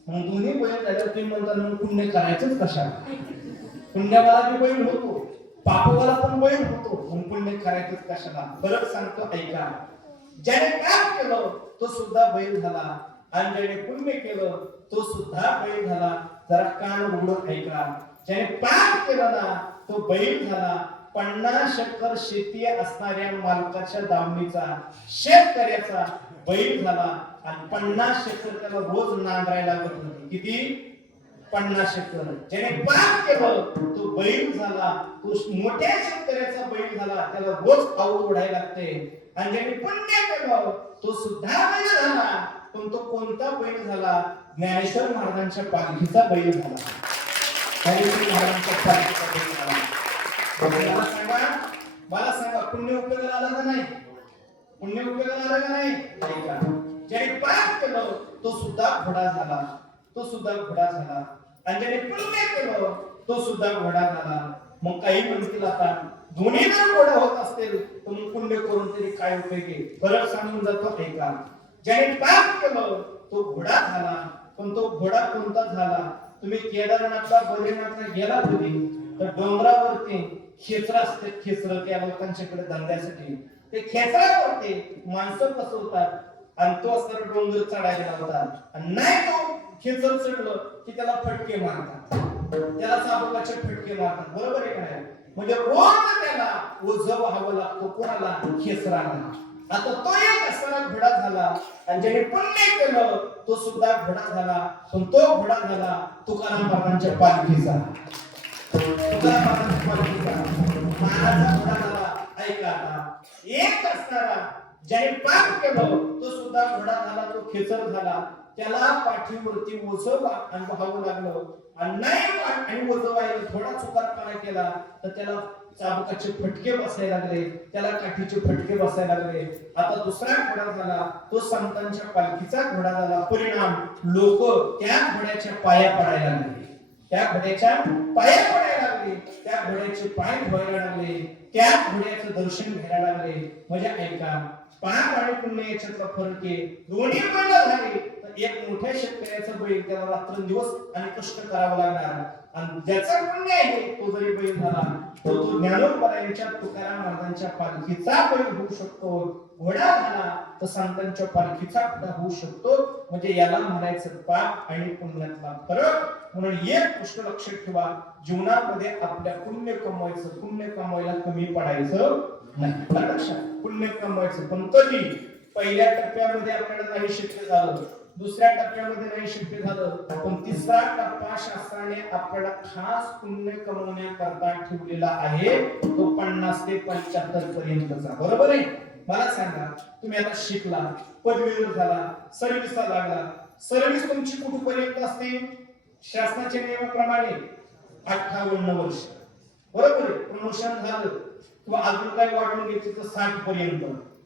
मग दोन्ही बैल झाल्यावर तुम्ही म्हणता मग पुण्य करायचंच कशा? पुण्यावाला बी बैल होतो, पापवाला पण बैल होतो, मग पुण्य करायचंच कशाला? फरक सांगतो. ऐका, ज्याने पाप केलं तो सुद्धा बैल झाला, आणि ज्याने पुण्य केलं तो सुद्धा बैल झाला. जरा कान उघडून ऐका. ज्याने पाप केलं ना तो बैल झाला. 50 एकर शेती असणाऱ्या मालकाच्या दावणीचा शेतकऱ्याचा बैल झाला, आणि 50 एकर त्याला रोज नांगरायला लागत होती. किती? 50 एकर. ज्याने पाप केलं तो बैल झाला, तो मोठ्या शेतकऱ्याचा बैल झाला, त्याला रोज पाऊल ओढायला लागते. आणि ज्याने पुण्य केलं तो सुद्धा बैल झाला, पण तो कोणता बैल झाला? ज्ञानेश्वर महाराजांच्या पालखीचा बैल झाला. महाराजांच्या पालखीचा बैल झाला. मला सांगा पुण्य उपयोगाला आलं का नाही? पुण्य उपयोगाला आलं का नाही? ज्याने पाप केलं तो सुद्धा घोडा झाला, तो सुद्धा घोडा झाला. आणि ज्याने पुण्य केलं तो सुद्धा घोडा झाला. मग काही म्हणतील आता दोन्ही जर घोडा होत असतील तर मग पुण्य करून तरी काय उपयोगी? फरक सांगून जातो. ऐका, ज्याने पाप केलं तो घोडा झाला, पण तो घोडा कोणता झाला? तुम्ही केदारनाथला बद्रीनाथला गेला कधी तर डोंगरावरती खेचर असते. खेचर त्या लोकांच्याकडे धंद्यासाठी ते खेचरावरती माणसं बसवतात आणि तो असणारा डोंगर चढायला लावतात. आणि नाही तो खेचर चढलं की त्याला फटके मारतात, त्याला चाबुकाचे फटके मारतात. बरोबर आहे का नाही? म्हणजे रोज त्याला ओझं व्हावं लागतं. कोणाला? खेचराला. आता तो एक असणारा घोडा झाला, आणि ज्याने पुण्य केलं तो सुद्धा घोडा झाला, पण तो घोडा झाला तुकाराम महाराजांच्या पालखीचा. तुकाराम महाराजांच्या पालखीचा महाराजा घोडा झाला. ऐका, आता एक असणारा ज्याने पाप केलं तो सुद्धा घोडा झाला, तो खेचर झाला. त्याला पाठीवरती ओझं व्हावं लागलं, आणि नाही आणि ओझं व्हायला थोडा चुकारपणा केला तर त्याला चाबुकाचे फटके बसायला लागले, त्याला काठीचे फटके बसायला लागले. आता दुसरा घोडा झाला, तो संतांच्या पालखीचा घोडा झाला. परिणाम लोक त्या घोड्याच्या पाया पडायला लागले, त्या घोड्याच्या पाया पडायला लागले, त्या घोड्याचे पाय धुवायला लागले, त्या घोड्याचं दर्शन घ्यायला लागले. म्हणजे ऐका, पाप आणि पुण्य याच्यातला फरक आहे. दोन्ही बैल झाले तर एक मोठ्या शेतकऱ्याचा बैल, त्याला रात्रंदिवस आणि कष्ट करावं लागणार. आणि ज्याचा पुण्य आहे तो जरी बैल झाला तो ज्ञानोबरायांच्या तुकाराम महाराजांच्या पालखीचा बैल होऊ शकतो. घोडा झाला तर संतांच्या पालखीचा घोडा होऊ शकतो. म्हणजे याला म्हणायचं पाप आणि पुण्यातला फरक. म्हणून एक गोष्ट लक्षात ठेवा, जीवनामध्ये आपल्या पुण्य कमवायचं, पुण्य कमवायला कमी पडायचं नाही. लक्षात, पुण्य कमवायचं पण कधी? पहिल्या टप्प्यामध्ये आपल्याला नाही शक्य झालं, दुसऱ्या टप्प्यामध्ये नाही शक्य झालं, पण तिसरा टप्पा शास्त्राने आपल्याला खास पुण्य कमवण्याकरता ठेवलेला आहे, तो 50 ते 75 पर्यंतचा. बरोबर आहे? मला सांगा, तुम्ही आता शिकला, पदवीधर झाला, सर्व्हिसला लागला. सर्व्हिस तुमची कुठपर्यंत असते? शासनाच्या नियमाप्रमाणे 58 वर्ष. बरोबर आहे? प्रमोशन झालं किंवा अजून काही वाढवून घ्यायचं तर 60 पर्यंत.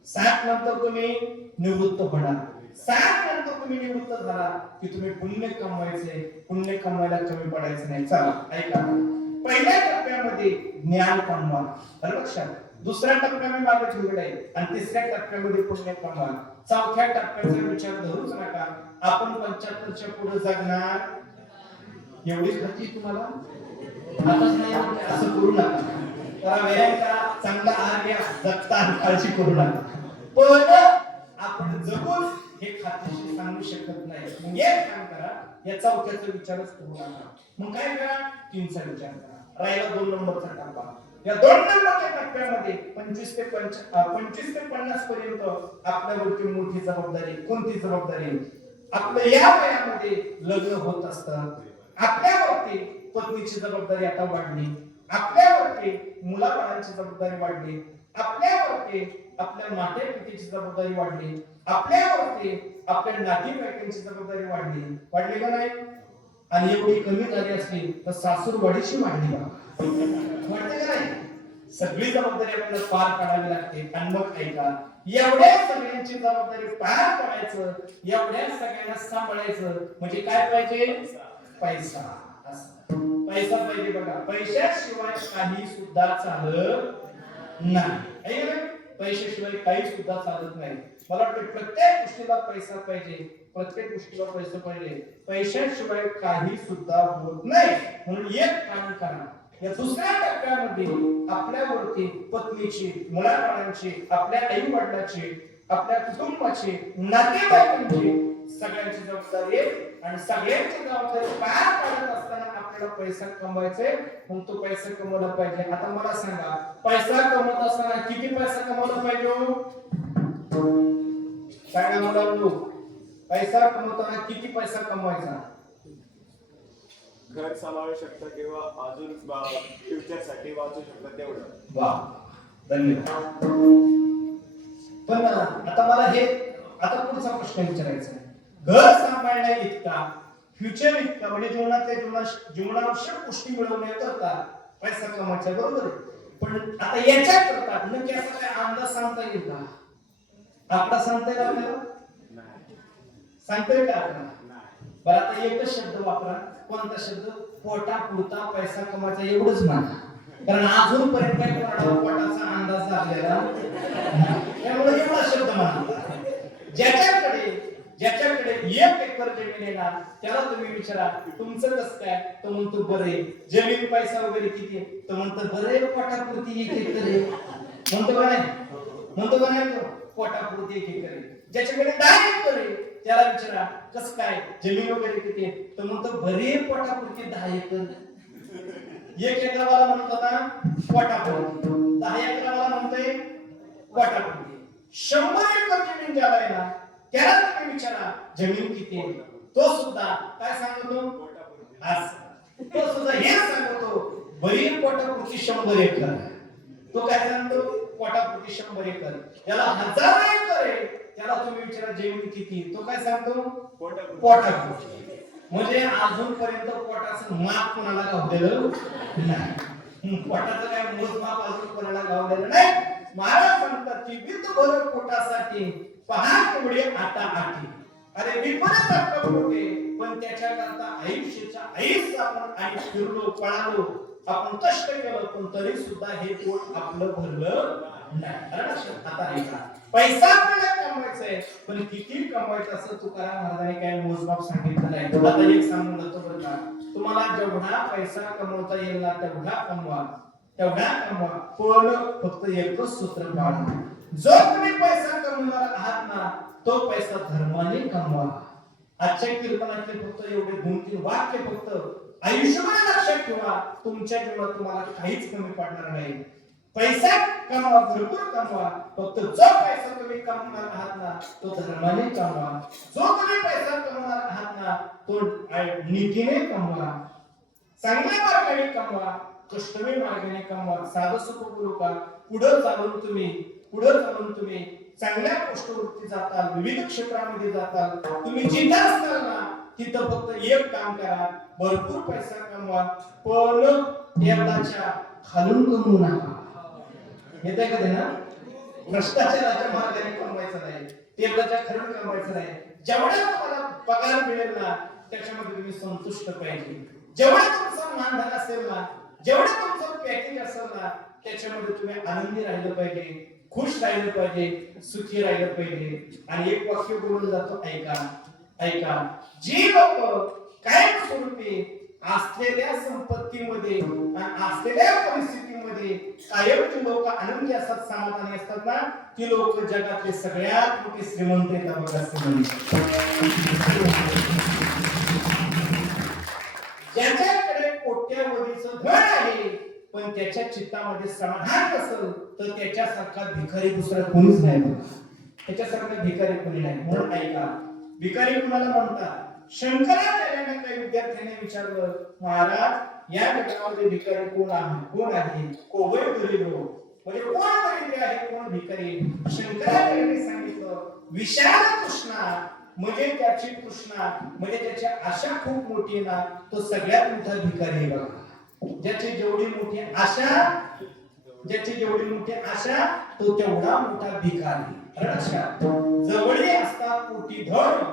60 नंतर तुम्ही निवृत्त होणार. 60 नंतर तुम्ही निवृत्त झाला की तुम्ही पुण्य कमवायचे, पुण्य कमवायला कमी पडायचं नाही. चला ऐका, पहिल्या टप्प्यामध्ये ज्ञान कमवा, लक्षात. दुसऱ्या टप्प्यामध्ये मागे ठेवलेलं आहे आणि तिसऱ्या टप्प्यामध्ये पुण्य कमवा. चौथ्या टप्प्याचा विचार धरूच नका. आपण 75च्या पुढे जगणार एवढीच खात्री तुम्हाला आताच नाही, असं करू नका. जरा व्यायाम करा, चांगला आहार घ्या, जगता काळजी करू नका. पण आपण जगून हे खात्रीशीर सांगू शकत नाही. मग एक काम करा, या चौथ्याचा विचारच करू नका. मग काय करा? 3चा विचार करा. राहिला 2 नंबरचा टप्पा. या 2 नंबरच्या टप्प्यामध्ये 25 ते 50 पर्यंत आपल्यावरती मोठी जबाबदारी. कोणती जबाबदारी? आपल्या या वयामध्ये लग्न होत असतं, आपल्यावरती पत्नीची जबाबदारी आता वाढली, आपल्यावरती मुलाबाळांची जबाबदारी वाढली, आपल्यावरती आपल्या माते पितेची जबाबदारी वाढली, आपल्यावरती आपल्या नातेवाईकांची जबाबदारी वाढली. वाढली का नाही? आणि एवढी कमी झाली असली तर सासूरवाडीची वाढली का? वाढते का नाही? सगळी जबाबदारी आपल्याला पार पाडावी लागते. आणि मग ऐका, एवढ्या सगळ्यांची जबाबदारी पार पाडायचं, एवढ्या सगळ्यांना सांभाळायचं म्हणजे काय पाहिजे? पैसा. पैसा पाहिजे. बघा, पैशाशिवाय काही सुद्धा चालत नाही. पैशाशिवाय काही सुद्धा चालत नाही. मला वाटतं प्रत्येक गोष्टीला पैसा पाहिजे, प्रत्येक गोष्टीला पैसा पाहिजे. पैशाशिवाय काही सुद्धा होत नाही. म्हणून एक काम करा, या दुसऱ्या टप्प्यामध्ये आपल्यावरती पत्नीची, मुलाबाळांची, आपल्या आई वडिलांची, आपल्या कुटुंबाची, नातेवाईकांची सगळ्यांची जबाबदारी आहे. आणि सगळ्यांची जबाबदारी पार पाडत असताना आपल्याला पैसा कमवायचा आहे. मग तो पैसा कमवला पाहिजे. आता मला सांगा, पैसा कमवत असताना किती पैसा कमवला पाहिजे? सांगा मुलांनो, पैसा कमवताना किती पैसा कमवायचा? घर सांभाळू शकता किंवा अजून फ्युचर साठी वाचू शकता तेवढं. वा, धन्यवाद. पण आता मला हे आता पुढचा प्रश्न विचारायचा आहे. घर सांभाळण्या इतका, फ्युचर इतका, म्हणजे जीवनावश्यक गोष्टी मिळवण्याकरता पैसा कमवायचा, बरोबर आहे. पण आता याच्याकरता नक्की असा काय अंदाज सांगता येईल का? आकडा सांगता येईल आपल्याला? सांगता येईल का आकडा? बरं, आता एकच शब्द वापरा. कोणता शब्द? पोटा पुरता पैसा कमवायचा, एवढंच म्हणा. कारण अजूनपर्यंत काही कोणाला पोटाचा अंदाज झालेला त्यामुळे एवढा शब्द म्हणा. ज्याच्याकडे 1 एकर जमीन आहे ना, त्याला तुम्ही विचारा तुमचं कसं काय, तो म्हणतो बरे. जमीन पैसा वगैरे किती आहे, तो म्हणतो बरे, पोटापुरती 1 एकर आहे. म्हणतो का नाही? म्हणतो का नाही? तो पोटापुरती 1 एकर आहे. ज्याच्याकडे 10 एकर आहे त्याला विचारा कसं काय, जमीन वगैरे किती आहे, तो म्हणतो बरे, पोटापुरती 10 एकर. 1 एकरवाला म्हणतो ना पोटापुरती, 10 एकरवाला म्हणतोय पोटापुरती. 100 एकर जमीन ज्याला आहे ना, त्याला तुम्ही विचारा जमीन किती आहे, तो सुद्धा काय सांगतो? तो सुद्धा हे सांगतो बरी पोटापुरती 100 एकर. तो काय सांगतो? पोटापुरती 100 एकर. त्याला 1000 एकर आहे, त्याला तुम्ही विचारा जमीन किती, तो काय सांगतो? पोटापुरती. म्हणजे अजूनपर्यंत पोटाचं माप कोणाला गावलेलं नाही. पोटाचं काय मोजमाप अजून कोणाला गावलेलं नाही. महाराज म्हणतात की विध भर पोटासाठी पहा केवढे आता आठी. अरे विपरीत रक्कम होते पण त्याच्याकरता आयुष्याच्या आयुष्य आपण आणि फिरलो पळालो आपण कष्ट केलं पण तरी सुद्धा हे पोट आपलं भरलं नाही. आता ऐका पैसा आपल्याला कमवायचा आहे पण किती कमवायचं असं तुकाराम महाराजांनी काय मोजमाप सांगितलं नाही. आता एक सांगून जातो बरं का, तुम्हाला जेवढा पैसा कमवता येईल ना तेवढा कमवा पण फक्त एकच सूत्र पाळा. जो तुम्ही पैसा कमवणार आहात ना तो पैसा धर्माने कमवा. आजच्या कीर्तनातले फक्त एवढे 2-3 वाक्य फक्त आयुष्यभर लक्षात ठेवा. तुमच्या जीवनात तुम्हाला काहीच कमी पडणार नाही. पैसा कमवा, भरपूर कमवा, फक्त जो पैसा तुम्ही कमवणार आहात ना तो धर्माने कमवा. जो तुम्ही पैसा कमवणार आहात ना तो नीतीने कमवा, चांगल्या मार्गाने कमवा, कष्टमय मार्गाने कमवा. साधं सोपं बोलू का, पुढे चालून तुम्ही चांगल्या गोष्टीवरती जाताल, विविध क्षेत्रामध्ये जाताल. तुम्ही जिथं असताल ना तिथं फक्त एक काम करा, भरपूर पैसा कमवा पण टेबलाच्या खालून कमवू नका. येते का ना, भ्रष्टाचाराच्या मार्गाने कमवायचं नाही, टेबलाच्या खालून कमवायचं नाही. जेवढा तुम्हाला पगार मिळेल ना त्याच्यामध्ये तुम्ही संतुष्ट पाहिजे. जेवढा तुमचा मानधन असेल ना, जेवढं तुमचं पॅकेज असेल ना त्याच्यामध्ये तुम्ही आनंदी राहिलं पाहिजे, खुश राहिलं पाहिजे, सुखी राहिलं पाहिजे. आणि एक वाक्य बोलून जातो, ऐका. जी लोक कायम स्वरूपी असलेल्या संपत्तीमध्ये आणि असलेल्या परिस्थितीमध्ये कायम जी लोक आनंदी असतात, समाधानी असतात ना ती लोक जगातले सगळ्यात मोठे श्रीमंत आहेत. ज्याच्याकडे कोट्यावधीचं धन आहे पण त्याच्या चित्तामध्ये समाधान नसेल तर त्याच्यासारखा भिकारी दुसरा कोणीच नाही. त्याच्यासारखा भिकारी कोणी नाही. म्हणून ऐका, भिकारी कुणाला म्हणतात? शंकराचार्यांना काही विद्यार्थ्यांनी विचारलं, महाराज या जगामध्ये भिकारी कोण आहे? कोवय दरिद्र म्हणजे कोण दरिद्र आहे, कोण भिकारी? शंकराचार्यांनी सांगितलं, विशाल तृष्णा म्हणजे त्याची तृष्णा म्हणजे त्याची आशा खूप मोठी आहे ना तो सगळ्यात मोठा भिकारी आहे बघा. ज्याची जेवढी मोठी आशा तो तेवढा मोठा भिकारी. जवळी असता पोटी धन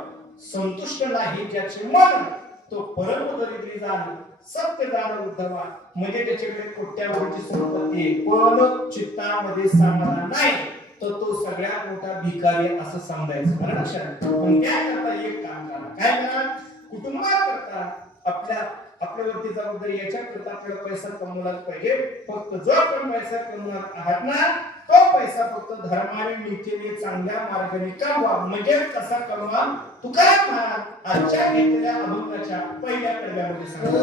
संतुष्ट नाही ज्याचे मन तो परम दरिद्री जाण सत्य जाण उद्धवा. म्हणजे त्याच्याकडे कोट्यावधीची संपत्ती पण चित्तामध्ये समाधान नाही तर तो सगळ्यात मोठा भिकारी असं समजायचं. मला लक्षात. पण काय करता, एक काम करा, काय करा, कुटुंबाकरता आपल्यावरती जबाबदारी याच्या करता आपल्याला पैसा कमवला पाहिजे. फक्त जो आपण पैसा कमवणार आहात ना तो पैसा फक्त धर्माने नीतीने चांगल्या मार्गाने कमवा. म्हणजे कसा कमवा, तुकाराम महाराज आजच्या घेतलेल्या अभंगाच्या पहिल्या कडव्यामध्ये सांगतात.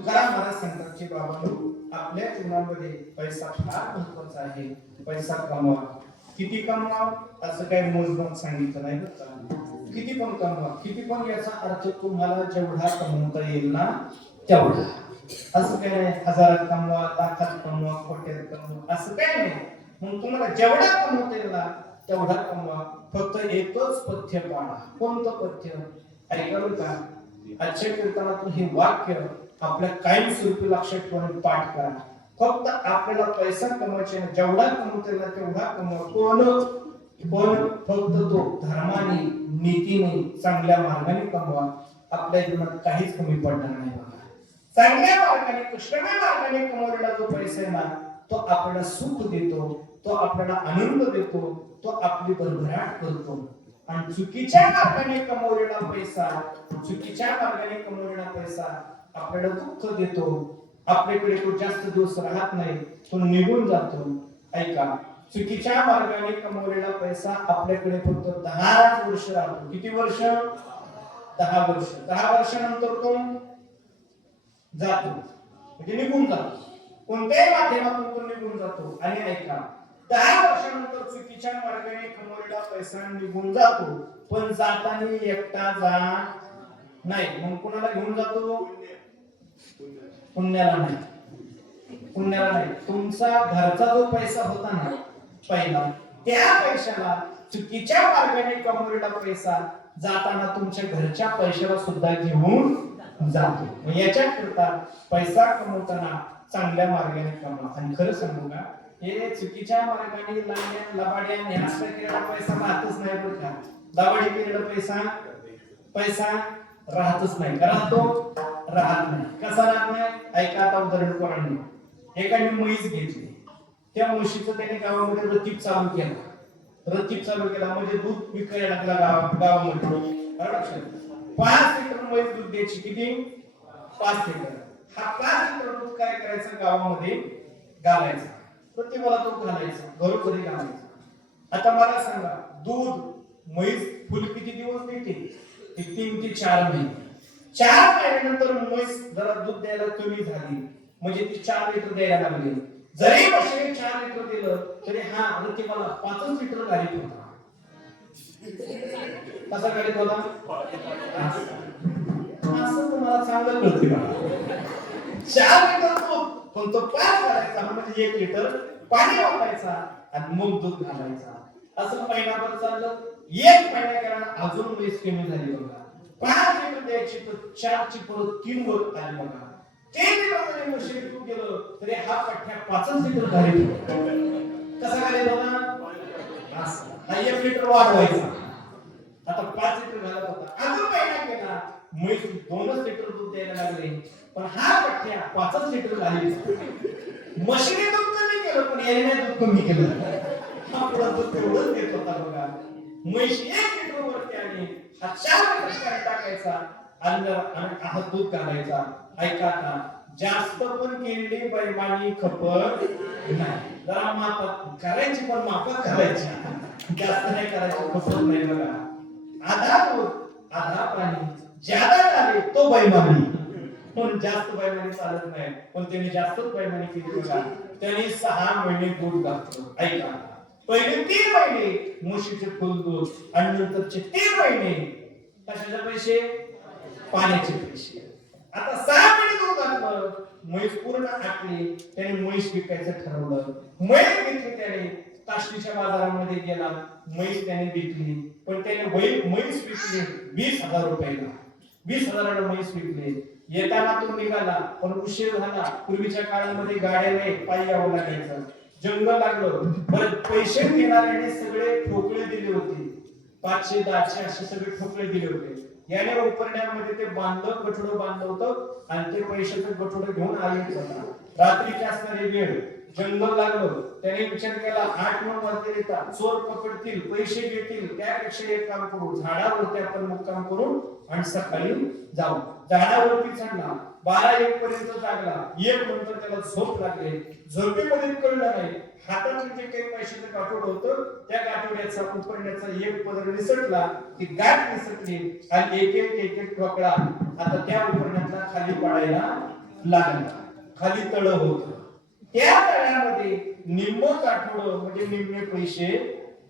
तुकाराम महाराज सांगतात की बाबांनो, आपल्या जीवनामध्ये पैसा फार महत्वाचा आहे. पैसा कमवा, किती कमवा असं काही मोजमाप सांगितलं नाही बरं का. किती पण कमवा, किती पण याचा अर्थ तुम्हाला जेवढा कमवता येईल ना तेवढा. असं काय नाही हजारात कमवा, लाखात कमवा, कोट्यात कमवा असं काय नाही. मग तुम्हाला जेवढा कमवता येईल ना तेवढा कमवा. फक्त एकच पथ्य पाळा. कोणतं पथ्य? ऐकाल का? आजच्या कीर्तनातून हे वाक्य आपल्या कायमस्वरूपी लक्षात ठेवून पाठ करा. फक्त आपल्याला पैसा कमवायचा आहे, जेवढा कमवता येईल तेवढा कमवा. पण फक्त तो धर्माने, नीतीने, चांगल्या मार्गाने कमवा. आपल्या जीवनात काहीच कमी पडणार नाही बघा. चांगल्या मार्गाने, कृष्णमय मार्गाने कमवलेला जो पैसा आहे ना तो आपल्याला सुख देतो, तो आपल्याला आनंद देतो, तो आपली भरभराट करतो. आणि चुकीच्या मार्गाने कमवलेला पैसा, चुकीच्या मार्गाने कमवलेला पैसा आपल्याला दुःख देतो. आपल्याकडे तो जास्त दिवस राहत नाही, तो निघून जातो. ऐका, चुकीच्या मार्गाने कमवलेला पैसा आपल्याकडे फक्त 10 वर्ष राहतो. किती वर्ष? 10 वर्ष. 10 वर्षानंतर तो जातो, म्हणजे निघून जातो. कोणत्याही माध्यमातून तो निघून जातो. आणि ऐका, 10 वर्षानंतर चुकीच्या मार्गाने कमवलेला पैसा निघून जातो, पण जाताना एकटा जात नाही. मग कोणाला घेऊन जातो? पुण्याला नाही. पुण्याला नाही. तुमचा घरचा जो पैसा होता ना पहिला, त्या पैशाला, चुकीच्या मार्गाने कमवलेला पैसा जाताना तुमच्या घरच्या पैशाला सुद्धा घेऊन जातो. याच्याकरता पैसा कमवताना चांगल्या मार्गाने कमवा. आणि खरं सांगू का, हे चुकीच्या मार्गाने लबाड्याने असं केलेला पैसा राहतच नाही बरं का. लबाडी केलेला पैसा राहतच नाही. कारण तो राहत नाही. कसा राहत नाही? ऐका आता उदाहरण कोणाने. एकाने म्हैस घेतली, त्या म्हशीचं त्याने गावामध्ये रतीब चालू केला. म्हणजे दूध विकायला लागला गावामध्ये. 5 लिटर म्हैस दूध द्यायची. किती? 5 लिटर. हा 5 लिटर दूध काय करायचं? गावामध्ये घालायचा. प्रत्येकाला दूध घालायचा, घरोघरी घालायचा. आता मला सांगा, दूध म्हैस फुल किती दिवस देते? 3 ते 4 महिने. 4 महिन्यानंतर म्हैस जरा दूध द्यायला कमी झाली, म्हणजे ती 4 लिटर द्यायला लागली. जरी म्हशीने 4 लिटर दिलं तरी हा रतीबाला 5 लिटर घालीत होता. कसा घालीत होता? असं तुम्हाला चांगलं कळते बघा. 4 लिटर दूध, पण तो 5 घालायचा, म्हणजे 1 लिटर पाणी वापरायचा आणि मग दूध घालायचा. असं महिनाभर चाललं. 1 महिना गेला, अजून म्हैस कमी झाली बघा. 5 लिटर द्यायची तर 4 ची परत 3 वर आली बघा. 3 लिटर जरी म्हशीने दूध गेलं तरी हा पठ्ठ्या 5 लिटर घालीत होता. कसा घालीत होता? असं. हा 1 लिटर वाढवायचा. आता 5 लिटर घालत होता. अजून महिना गेला, म्हैस 2 लिटर दूध द्यायला लागले, पण हा पठ्ठ्या 5 लिटर घालीत होता. म्हशीने दूध कमी केलं, पण याने दूध कमी केलं. हा पुढे दूध तेवढंच देत होता बघा. म्हैस 1 लिटर वरती आली, हा 4 लिटर पाणी टाकायचा आणि हा दूध घालायचा. ऐका, आता जास्त पण केलेली बैमानी खपत नाही. जरा मापात करायची, पण मापात करायची. जास्त नाही करायची, खपत नाही बघा. आधा दूध आधा पाणी, ज्यादा झाले तो बैमानी. पण जास्त बैमानी चालत नाही. पण त्याने जास्तच बैमानी केली बघा. त्याने 6 महिने दूध घातलं. ऐका, पहिले 3 महिने म्हशीचे फुल दूध आणि नंतरचे 3 महिने कशाचे पैसे? पाण्याचे पैसे. आता 6 महिने दूध घातलं, म्हैस पूर्ण आटली. त्याने म्हैस विकायचं ठरवलं. म्हैस घेतली त्याने, काष्टीच्या बाजारामध्ये गेला, म्हैस त्याने विकली. पण त्याने म्हैस विकली 20,000 रुपयाला. 20,000ला म्हैस विकली. येताना तो निघाला, पण उशीर झाला. पूर्वीच्या काळामध्ये गाड्या नाही, पायी यावं लागायचं. जंगल लागलं. बरं, पैसे घेणाऱ्याने सगळे ठोकळे दिले होते. 500, 1000 असे सगळे ठोकळे दिले होते. याने उपरण्यामध्ये ते बांधलं, गठोडं बांधलं होतं आणि ते पैशाचं गठोडं घेऊन आले होता. रात्रीची असणारी वेळ, जंगल लागलं. त्याने विचार केला, 8-9 वाजता येतात, चोर पकडतील, पैसे घेतील, त्यापेक्षा एक काम करू, झाडावरती आपण मुक्काम करू आणि सकाळी जाऊ. झाडावरती चढला, 12-1 पर्यंत जागला. 1 नंतर त्याला झोप लागली. झोपेमध्ये कळलं नाही, हातात जे काही पैशाचं गाठोड होतं त्या गाठोड्याचा उपरण्याचा एक पदर निसटला, ती गाठ निसटली आणि एक ठोकळा आता त्या उपरण्यातला खाली पडायला लागला. खाली तळ होत. त्या तळ्यामध्ये निम्म काठोड म्हणजे निम्मे पैसे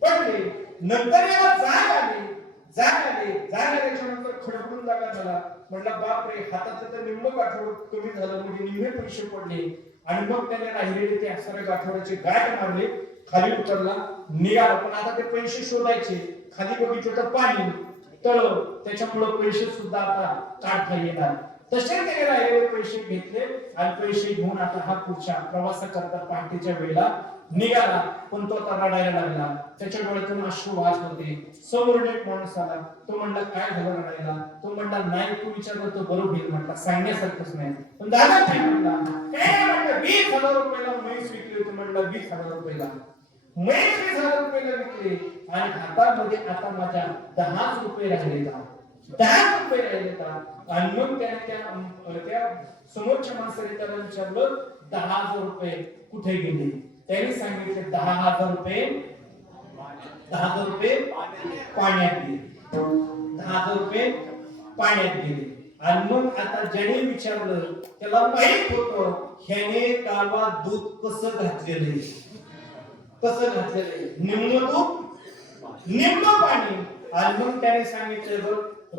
पडले. नंतर याला जाग आल्याच्या नंतर खडखडून जागा झाला. म्हटलं बापरे, हाताचं तर निम्म काठोड कमी झालं म्हणजे निम्मे पैसे पडले. आणि मग त्याने राहिलेले ते सगळ्या गाठोड्याचे गाठ मारले. खाली उतरला, निघाला. पण आता ते पैसे शोधायचे. खाली बघितलं तर पाणी, तळ, त्याच्यामुळे पैसे सुद्धा आता काढता येणार. तसे त्याने राहिलेले पैसे घेतले आणि पैसे घेऊन आता हा पुढच्या प्रवासाकरता पहाटेच्या वेळेला निघाला. पण तो आता रडायला लागला. त्याच्या डोळ्यातून अश्रू वाहत होते. समोरून एक माणूस आला. तो म्हणला काय झालं रडायला? तो म्हणला नाही, तू विचारलं तर बरोबर होईल. म्हटला सांगण्यासारखंच नाही. पण दादा काय म्हणला? काय म्हणलं 20,000 रुपयाला म्हैस विकली होती. म्हणलं 20,000 रुपयाला म्हैस 20,000 रुपयाला विकली आणि हातामध्ये आता माझ्या 10 रुपये राहिले. 10 रुपये राहिले. आणि मग त्याने त्या समोरच्या माणसाने त्याला विचारलं 10,000 रुपये कुठे गेले? त्यांनी सांगितले 10,000 रुपये पाण्यात गेले. 10,000 रुपये पाण्यात गेले. आणि मग आता ज्याने विचारलं त्याला माहित होतं ह्याने गावात दूध कसं घातलेलं, निम्न दूध निम्न पाणी. आणि मग त्याने सांगितलं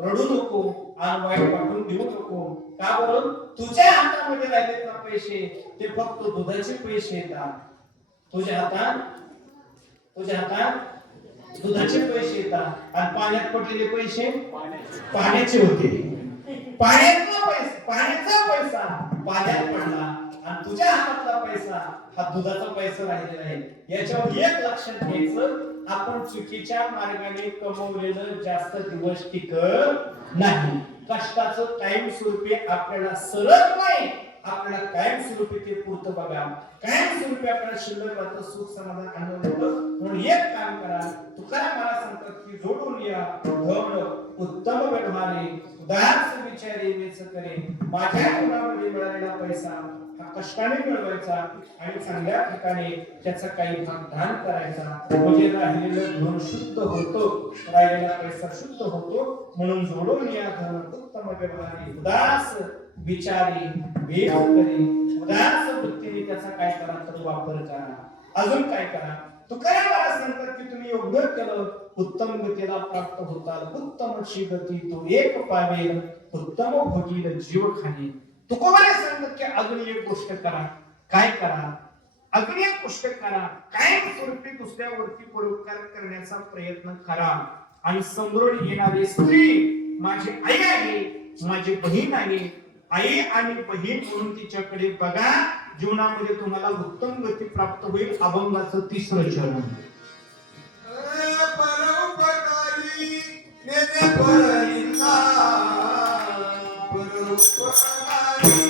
रडू नको आणि वाईट वाटून देऊ नको. का बरं? तुझ्या हातामध्ये राहिलेले पैसे ते फक्त दुधाचे पैसे येतात. तुझ्या हातात दुधाचे पैसे येतात आणि पाण्यात पडलेले पैसे पाण्याचे होते. पाण्याचा पैसा पाण्यात पडला आणि तुझ्या हातातला पैसा हा दुधाचा पैसा राहिलेला आहे. याच्यावर एक लक्षात घ्यायचं, आपण चुकीच्या मार्गाने कमवलेलं जास्त दिवस टिकत नाही. कष्टाचं कायम स्वरूपी आपल्याला सरळ नाही, आपल्याला कायम स्वरूपी ते पुरतं बघा. कायम स्वरूपी आपल्याला शिल्लक राहतं, सुख समाधान आनंद होतं. म्हणून एक काम करा, तुकाराम मला सांगतात की जोडून या धन उत्तम व्यवहारे उदास विचारे वेच करे. माझ्या गुणामध्ये मिळालेला पैसा हा कष्टाने मिळवायचा आणि चांगल्या ठिकाणी त्याचा काही भाग दान करायचा. म्हणजे राहिलेलं धन शुद्ध होतं, राहिलेला पैसा शुद्ध होतो. म्हणून जोडून या धन उत्तम व्यवहारे उदास विचारी वेच करे. उदास वृत्तीने त्याचा काय करा तर वापर करा. अजून काय करा? तुकाराम मला सांगतात की तुम्ही एवढं केलं उत्तम गतीला प्राप्त होताल. उत्तमची गती तो एक पावेल, उत्तम भोगील जीव खाणे. तुकोबाने सांगतात की अजून एक गोष्ट करा. काय करा? अजून एक गोष्ट करा. कायम स्वरूपी दुसऱ्यावरती परोपकार करण्याचा प्रयत्न करा. आणि समोरून येणारी स्त्री माझी आई आहे, माझी बहीण आहे. आई आणि बहीण म्हणून तिच्याकडे बघा. जीवनामध्ये तुम्हाला उत्तम गती प्राप्त होईल. अभंगाचं 3रं चरण. परोपकारी नेते परींना परोपकारी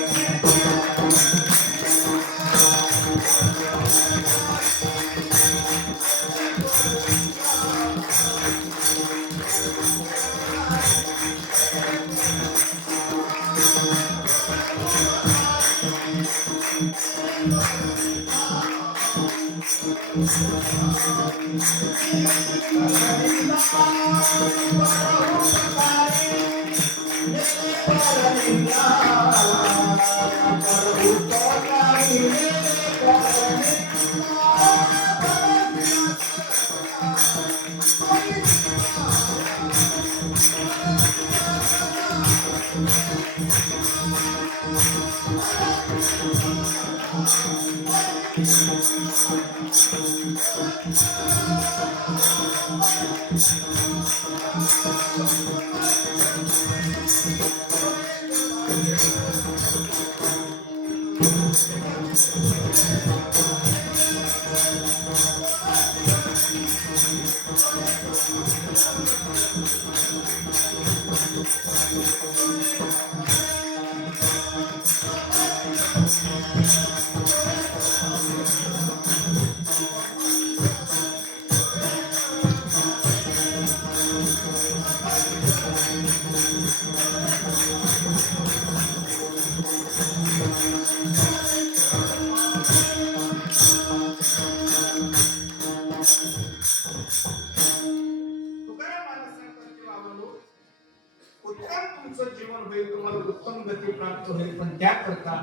उत्तम तुमचं जीवन होईल, तुम्हाला उत्तम गती प्राप्त होईल. पण त्याकरता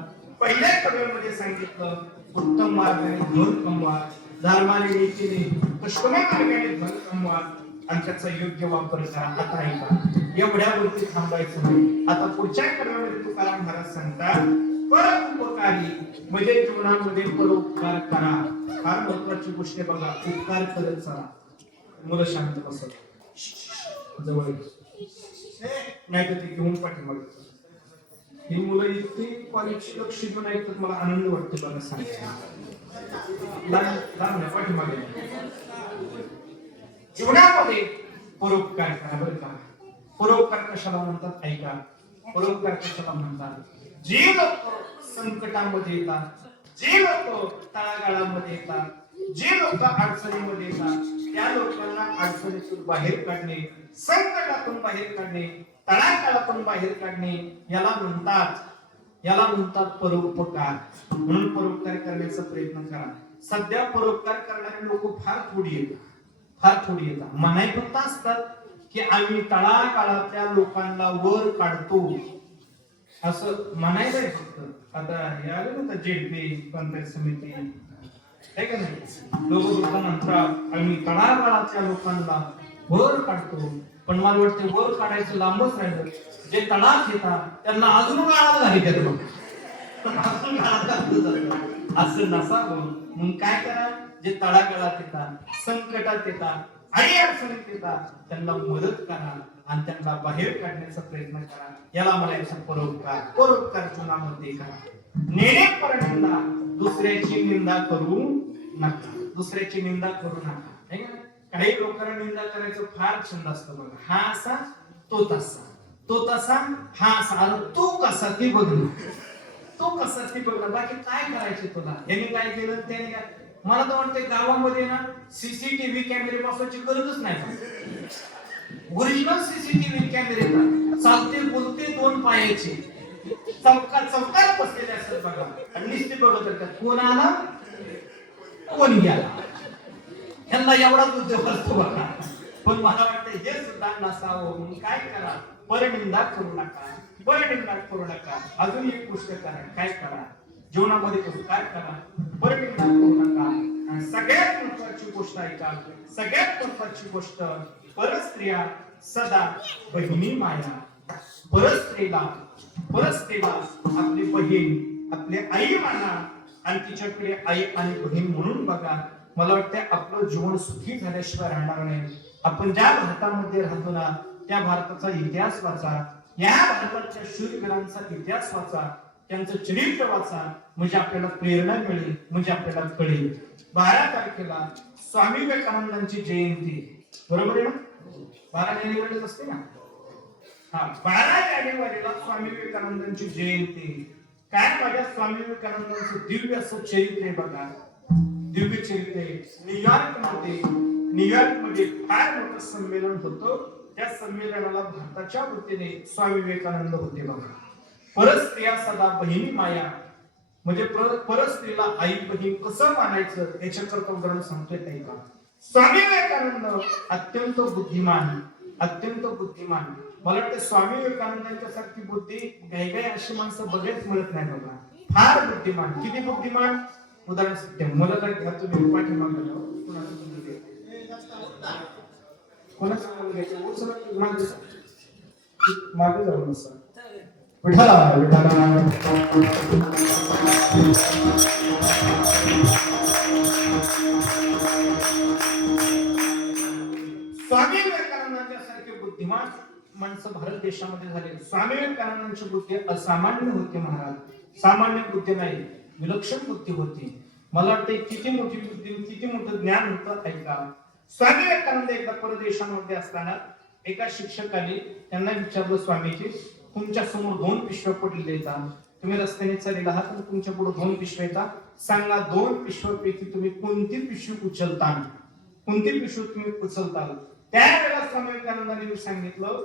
पहिल्या कडव्यामध्ये सांगितलं उत्तम मार्गाने धन कमवा, धर्माने नीतीने कष्टमय मार्गाने धन कमवा आणि त्याचा योग्य वापर करा. आता ऐका, एवढ्यावरती थांबायचं नाही. आता पुढच्या कडव्यामध्ये तुकाराम महाराज सांगतात परोपकारी म्हणजे जीवनामध्ये परोपकार करा. फार महत्वाची गोष्ट आहे बघा, उपकार करत चला. मुलं शांत बसत जवळ नाही तर ते घेऊन पाठीमागे. ही मुलं इतकी कॉलेजची लक्ष देऊन ऐकतात, मला आनंद वाटतो बघा. सांगतो पाठीमागे जीवनामध्ये परोपकार करा बरं का. परोपकार कशाला म्हणतात ऐका, परोपकार कशाला म्हणतात. जे लोक संकटामध्ये येतात, जे लोक तळागाळामध्ये येतात, जे लोक अडचणीमध्ये येतात, त्या लोकांना अडचणीतून बाहेर काढणे, संकटातून बाहेर काढणे, तळागाळातून बाहेर काढणे याला म्हणतात परोपकार. म्हणून परोपकार करण्याचा प्रयत्न करा. सध्या परोपकार करणारे लोक फार थोडी येतात. म्हणाय फक्त असतात की आम्ही तळागाळातल्या लोकांना वर काढतो असं म्हणायचंय फक्त. आता हे आले ना जेडपी पंचायत समिती आहे का नाही, लोक म्हणतात आम्ही तळागाळातल्या लोकांना वर काढतो. पण मला वाटतं वर काढायचं लांबच राहिलं, जे तळात येतात त्यांना अजून गाळात घाली त्यात असं नसावं. मग काय करा, जे तळागाळात येतात, संकटात येतात, आणि अडचणीत येतात त्यांना मदत करा आणि त्यांना बाहेर काढण्याचा प्रयत्न करा. याला म्हणायचं परोपकार. परोपकार जीवनामध्ये करा. नेणे परनिंदा, दुसऱ्याची निंदा करू नका. दुसऱ्याची निंदा करू नका. काही लोकांना निंदा करायचं फार छंद असतं बघा. हा असा तो तसा, तो तसा हा असा, अरे तू कसा ती बघ, तो कसा ती बघ. बाकी काय करायचे तुला, यांनी काय केलं त्याने काय. मला तर वाटतं गावामध्ये ना सीसीटीव्ही कॅमेरे बसवायची गरजच नाही. ओरिजिनल सीसीटीव्ही कॅमेरे चालते बोलते दोन पायाचे चौकात बसलेले असतात बघा. आणि नुसते बघत होत्यात कोण आला कोण गेला, ह्यांना एवढाच उद्योग असतो बघा. पण मला वाटतं हे सुद्धा नसावं. म्हणून काय करा, परनिंदा करू नका, परनिंदा करू नका. अजून एक गोष्ट करा, काय करा, जीवनामध्ये काय करा, परनिंदा करू नका. आणि सगळ्यात महत्वाची गोष्ट ऐका, सगळ्यात महत्वाची गोष्ट, परस्त्रिया सदा बहिणी माया. परस्त्रीला आपली बहीण, आपली आई माना आणि तिच्याकडे आई आणि बहीण म्हणून बघा. मला वाटतं आपलं जीवन सुखी झाल्याशिवाय राहणार नाही. आपण ज्या भारतामध्ये राहतो ना, त्या भारताचा इतिहास वाचा, या भारताच्या शूरवीरांचा इतिहास वाचा, त्यांचं चरित्र वाचा, म्हणजे आपल्याला प्रेरणा मिळेल, म्हणजे आपल्याला कळेल. 12 तारखेला स्वामी विवेकानंदांची जयंती, बरोबर आहे ना? 12 जानेवारीला असते ना. हा, 12 जानेवारीला स्वामी विवेकानंदांची जयंती. काय माझ्या स्वामी विवेकानंदांचं दिव्य असं चरित्र आहे बघा, दिव्य चरित्र आहे. न्यूयॉर्कमध्ये फार मोठं संमेलन होतं. त्या संमेलनाला भारताच्या वतीने स्वामी विवेकानंद होते बघा. परस्त्रिया सदा बहिणी माया, म्हणजे परस्त्रीला आई बहीण कसं मानायचं याच्याकरता उदाहरण सांगतोय काही का. स्वामी विवेकानंद अत्यंत बुद्धिमान. मला वाटतं स्वामी विवेकानंदांच्या सारखी बुद्धी काही अशी माणसं बघायच मिळत नाही बघा. फार बुद्धिमान. किती बुद्धिमान, उदाहरण सांगते. मला काय घ्या तुम्ही पाठीमागे मागे जाऊन असं विठाला स्वामी विवेकानंदांच्या सारखे बुद्धिमान माणसं भारत देशामध्ये झाले. स्वामी विवेकानंदांची बुद्धी असामान्य होती महाराज. सामान्य बुद्धी नाही, विलक्षण बुद्धी होती. मला वाटतं किती मोठी बुद्धी, किती मोठं ज्ञान होतं ऐका. स्वामी विवेकानंद एकदा परदेशामध्ये असताना एका शिक्षकाने त्यांना विचारलं, स्वामीजी तुमच्या समोर 2 पिशव्या पडलेल्या येतात, तुम्ही रस्त्याने चाललेला आहात आणि तुमच्या पुढे 2 पिशव्या येतात, सांगा 2 पिशव्यापैकी तुम्ही कोणती पिशवी उचलता, कोणती पिशवी तुम्ही उचलताल. त्यावेळेला स्वामी विवेकानंदांनी सांगितलं,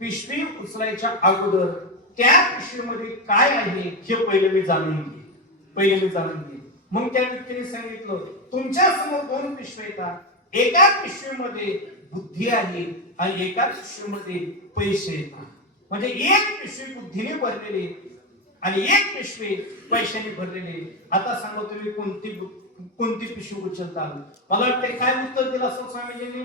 पिशवी उचलायच्या अगोदर त्या पिशवीमध्ये काय आहे हे पहिले मी जाणून घे. मग त्या व्यक्तीने सांगितलं, तुमच्या समोर 2 पिशव्या येतात, एका पिशवीमध्ये बुद्धी आहे आणि एका पिशवीमध्ये पैसे येतात. म्हणजे एक पिशवी बुद्धीने भरलेली आणि एक पिशवी पैशाने भरलेली. आता सांगा तुम्ही कोणती पिशवी उचलता? मला वाटतं काय उत्तर दिलं असं स्वामीजींनी?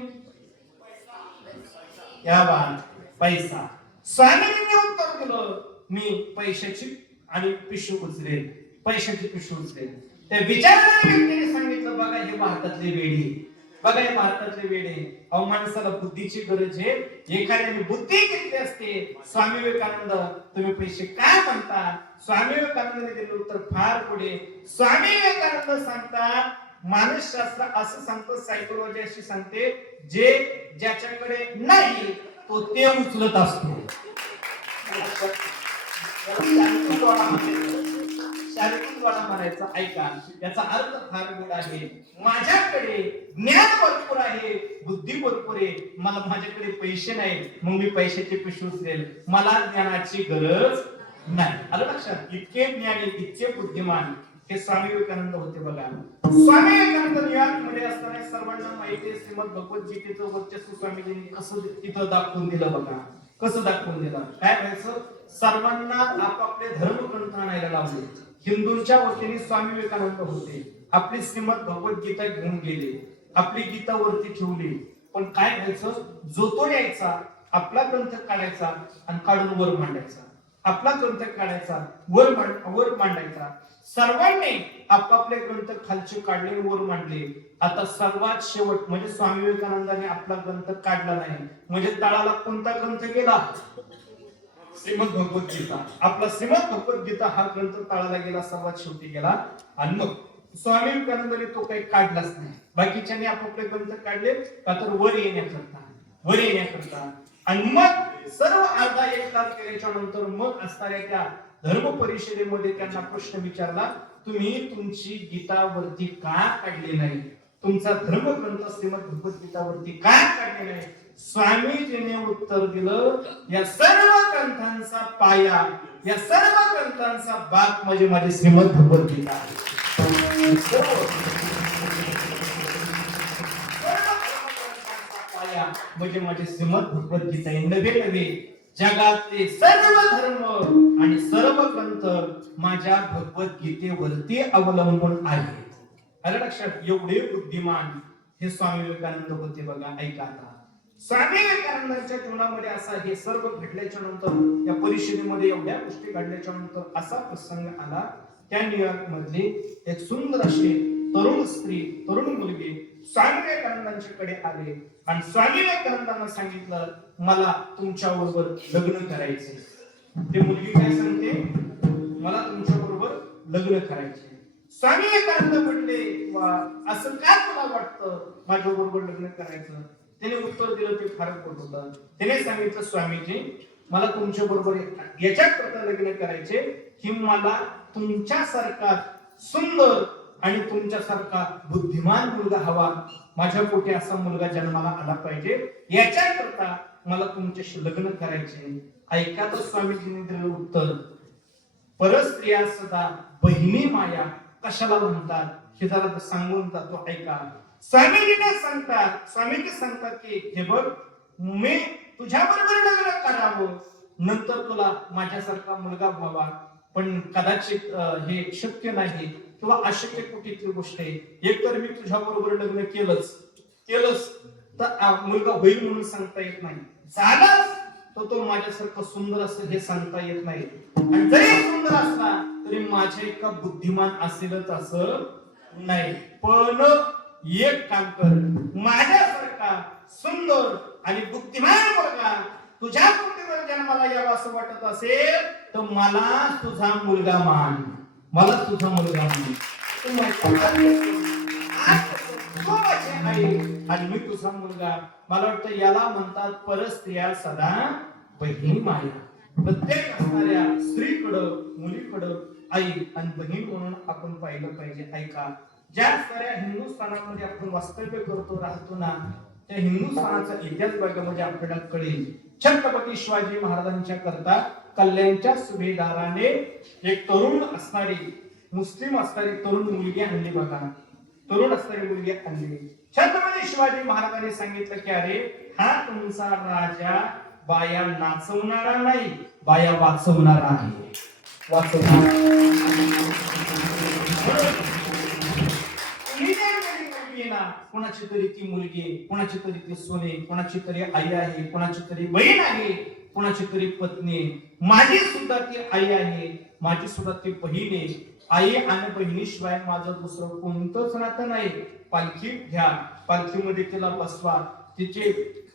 या बात पैसा. स्वामीजींनी उत्तर दिलं मी पैशाची आणि पिशवी उचलेल, पैशाची पिशवी उचलेल. त्या विचारणाऱ्या व्यक्तीने सांगितलं बघा हे भारतातले वेडे, बघा हे भारतातले वेडे. अहो माणसाला बुद्धीची गरज आहे. एखाद्याने बुद्धी घेतली असते. स्वामी विवेकानंद तुम्ही पैसे काय म्हणता? स्वामी विवेकानंदाने दिलं उत्तर फार पुढे. स्वामी विवेकानंद सांगतात मानसशास्त्र असं सांगतं, सायकोलॉजी अशी सांगते, जे ज्याच्याकडे नाही तो ते उचलत असतो. शारीरिक द्वारा म्हणायचा ऐका, याचा अर्थ फार गोड आहे. माझ्याकडे ज्ञान भरपूर आहे, बुद्धी भरपूर आहे, मला माझ्याकडे पैसे नाही, मग मी पैशाची पिशवी उचलेल, मला ज्ञानाची गरज नाही. आलं लक्षात? इतके ज्ञानी, इतके बुद्धिमान हे स्वामी विवेकानंद होते. बघा स्वामी विवेकानंद न्यूयॉर्कमध्ये असताना सर्वांना माहिती आहे श्रीमद भगवद्गीतेचं वर्चस्व स्वामीजींनी कसं तिथं दाखवून दिलं. बघा कसं दाखवून दिलं. काय व्हायचं, सर्वांना आपापले धर्मग्रंथ आणायला लावले. हिंदूंच्या वतीने स्वामी विवेकानंद होते. आपली श्रीमद भगवद्गीता घेऊन गेले, आपली गीता वरती ठेवली. पण काय व्हायचं, जो तो यायचा, आपला ग्रंथ काढायचा आणि काढून वर मांडायचा, आपला ग्रंथ काढायचा वर मांडायचा. सर्वांनी आपापले ग्रंथ खालचे काढले, वर मांडले. आता सर्वात शेवट म्हणजे स्वामी विवेकानंदाने आपला ग्रंथ काढला नाही, म्हणजे तळाला कोणता ग्रंथ गेला? श्रीमद भगवद्गीता. आपला श्रीमद भगवद्गीता हा ग्रंथ तळाला गेला, सर्वात शेवटी गेला. आणि मग स्वामी विवेकानंदाने तो काही काढलाच नाही. बाकीच्यांनी आपापले ग्रंथ काढले का तर वर येण्याकरता. आणि मग सर्व अर्धा एक तास केल्याच्या नंतर मग असणाऱ्या त्या धर्म परिषदेमध्ये त्यांना प्रश्न विचारला, तुम्ही तुमची गीता वरती का काढली नाही? तुमचा धर्मग्रंथ श्रीमद भगवद्गीता वरती का काढले नाही? स्वामीजीने उत्तर दिलं, या सर्व ग्रंथांचा पाया, या सर्व ग्रंथांचा बाग म्हणजे माझी श्रीमद भगवद्गीता आहे. पाया म्हणजे माझे श्रीमद भगवद्गीता. नवे जगातले सर्व धर्म आणि सर्व ग्रंथ माझ्या भगवद्गीतेवरती अवलंबून आहेत. आलं लक्षात? एवढे बुद्धिमान हे स्वामी विवेकानंद होते. बघा ऐका, आता स्वामी विवेकानंदांच्या जीवनामध्ये असा हे सर्व घडल्याच्या नंतर, या परिषदेमध्ये एवढ्या गोष्टी घडल्याच्या नंतर असा प्रसंग आला. त्या न्यूयॉर्क मधली एक सुंदर अशी तरुण स्त्री, तरुण मुलगी स्वामी विवेकानंदांच्याकडे आले आणि स्वामी विवेकानंदांना सांगितलं, मला तुमच्या बरोबर लग्न करायचे. ते मुलगी काय सांगते, मला तुमच्या बरोबर लग्न करायचे. स्वामी विवेकानंद म्हटले, असं काय तुला वाटतं माझ्या बरोबर लग्न करायचं? त्याने उत्तर दिलं ते फार गोड होतं. त्याने सांगितलं, स्वामीजी मला तुमच्या बरोबर याच्याकरता लग्न करायचे की मला तुमच्यासारखा सुंदर आणि तुमच्यासारखा बुद्धिमान मुलगा हवा. माझ्या पोटी असा मुलगा जन्माला आला पाहिजे, याच्याकरता मला तुमच्याशी लग्न करायचे. ऐका तर स्वामीजींनी दिलेलं उत्तर, परस्त्रिया सदा बहिणी माया कशाला म्हणतात हे जरा सांगून जातो. ऐका, स्वामीजी सांगतात की हे बघ, मी तुझ्या बरोबर लग्न करावं, नंतर तुला माझ्यासारखा मुलगा व्हावा, पण कदाचित हे शक्य नाही किंवा अशक्य कुठली गोष्ट आहे. एक तर मी तुझ्या बरोबर लग्न केलंच तर मुलगा होईल म्हणून सांगता येत नाही, झालाच तर तो माझ्यासारखा सुंदर असेल हे सांगता येत नाही, आणि जरी सुंदर असला तरी माझ्या इतका बुद्धिमान असेलच असं नाही. पण एक काम कर, माझ्यासारखा सुंदर आणि बुद्धिमान मुलगा तुझ्या पोटीवर जन्माला यावा असं वाटत असेल तर मला तुझा मुलगा मान, मला तुझा मुलगा मान. आणि मी तुझा मुलगा. मला वाटतं याला म्हणतात परस्त्रिया सदा बहिणी माया. प्रत्येक असणाऱ्या स्त्रीकडं, मुलीकडं आई आणि बहीण म्हणून आपण पाहिलं पाहिजे. ऐका, ज्या साऱ्या हिंदुस्थानामध्ये आपण वास्तव्य करतो, राहतो ना, त्या हिंदुस्थानाचा इतिहास बघा म्हणजे आपल्याला कळेल. छत्रपती शिवाजी महाराजांच्या करता कल्याणच्या सुभेदाराने एक तरुण असणारी, मुस्लिम असणारी तरुण मुलगी आणली. बघा, तरुण असणारी मुलगी आणली. छत्रपती शिवाजी महाराजांनी सांगितलं की अरे हा तुमचा राजा बाया नाचवणारा नाही, बाया वाचवणारा आहे. वाचवणार. कुणी नाही म्हणे मुलगी आहे ना, कोणाची तरी ती मुलगी आहे, कोणाची तरी ती सोने, कोणाची तरी आई आहे, कोणाची तरी बहीण आहे, कोणाची तरी पत्नी आहे. माझी सुद्धा ती आई आहे, माझी सुद्धा ती बहीण आहे. आई आणि बहिणीशिवाय माझं दुसरं कोणतंच नातं नाही. पालखी घ्या, पालखीमध्ये तिला बसवा, तिचे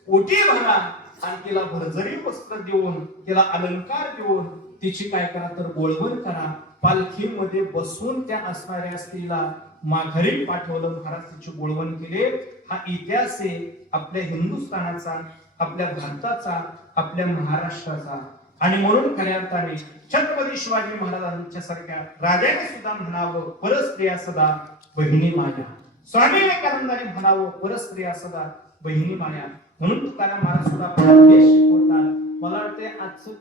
ओटी भरा आणि तिला भरजरी वस्त्र देऊन, तिला अलंकार देऊन तिची काय करा तर बोळवण करा. पालखीमध्ये बसून त्या असणाऱ्या स्त्रीला माघारी पाठवलं, महाराज तिची बोळवण केले. हा इतिहास आहे आपल्या हिंदुस्थानाचा, आपल्या भारताचा, आपल्या महाराष्ट्राचा. आणि म्हणून खऱ्या अर्थाने छत्रपती शिवाजी महाराजांच्या सारख्या राजाने सुद्धा म्हणावं परस्त्रिया सदा बहिणी माया. स्वामी विवेकानंदाने म्हणावं परस्त्रिया सदा बहिणी माया. म्हणून तुकाराम महाराज सुद्धा देश शिकवतात. मला वाटते आजचं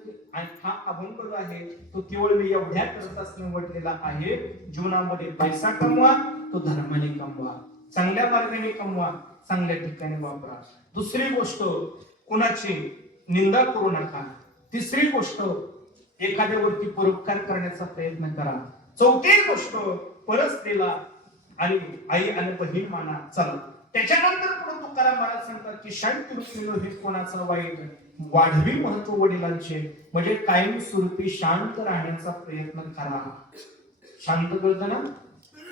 हा अभंग जो आहे तो केवळ मी एवढ्या करताच निवडलेला आहे. जीवनामध्ये पैसा कमवा, तो धर्माने कमवा, चांगल्या मार्गाने कमवा, चांगल्या ठिकाणी वापरा. दुसरी गोष्ट, कुणाची निंदा करू नका. तिसरी गोष्ट, एखाद्यावरती परोपकार करण्याचा प्रयत्न करा. चौथी गोष्ट, परस्त्रीला आणि आई आणि बहीण माना. चला त्याच्यानंतर पुढे तुकाराम महाराज सांगतात की शांती रुपीनो हे कोणाचा वाईट, वाढवी महत्व वडिलांचे, म्हणजे कायम स्वरूपी शांत राहण्याचा प्रयत्न करा. शांत कळतं ना,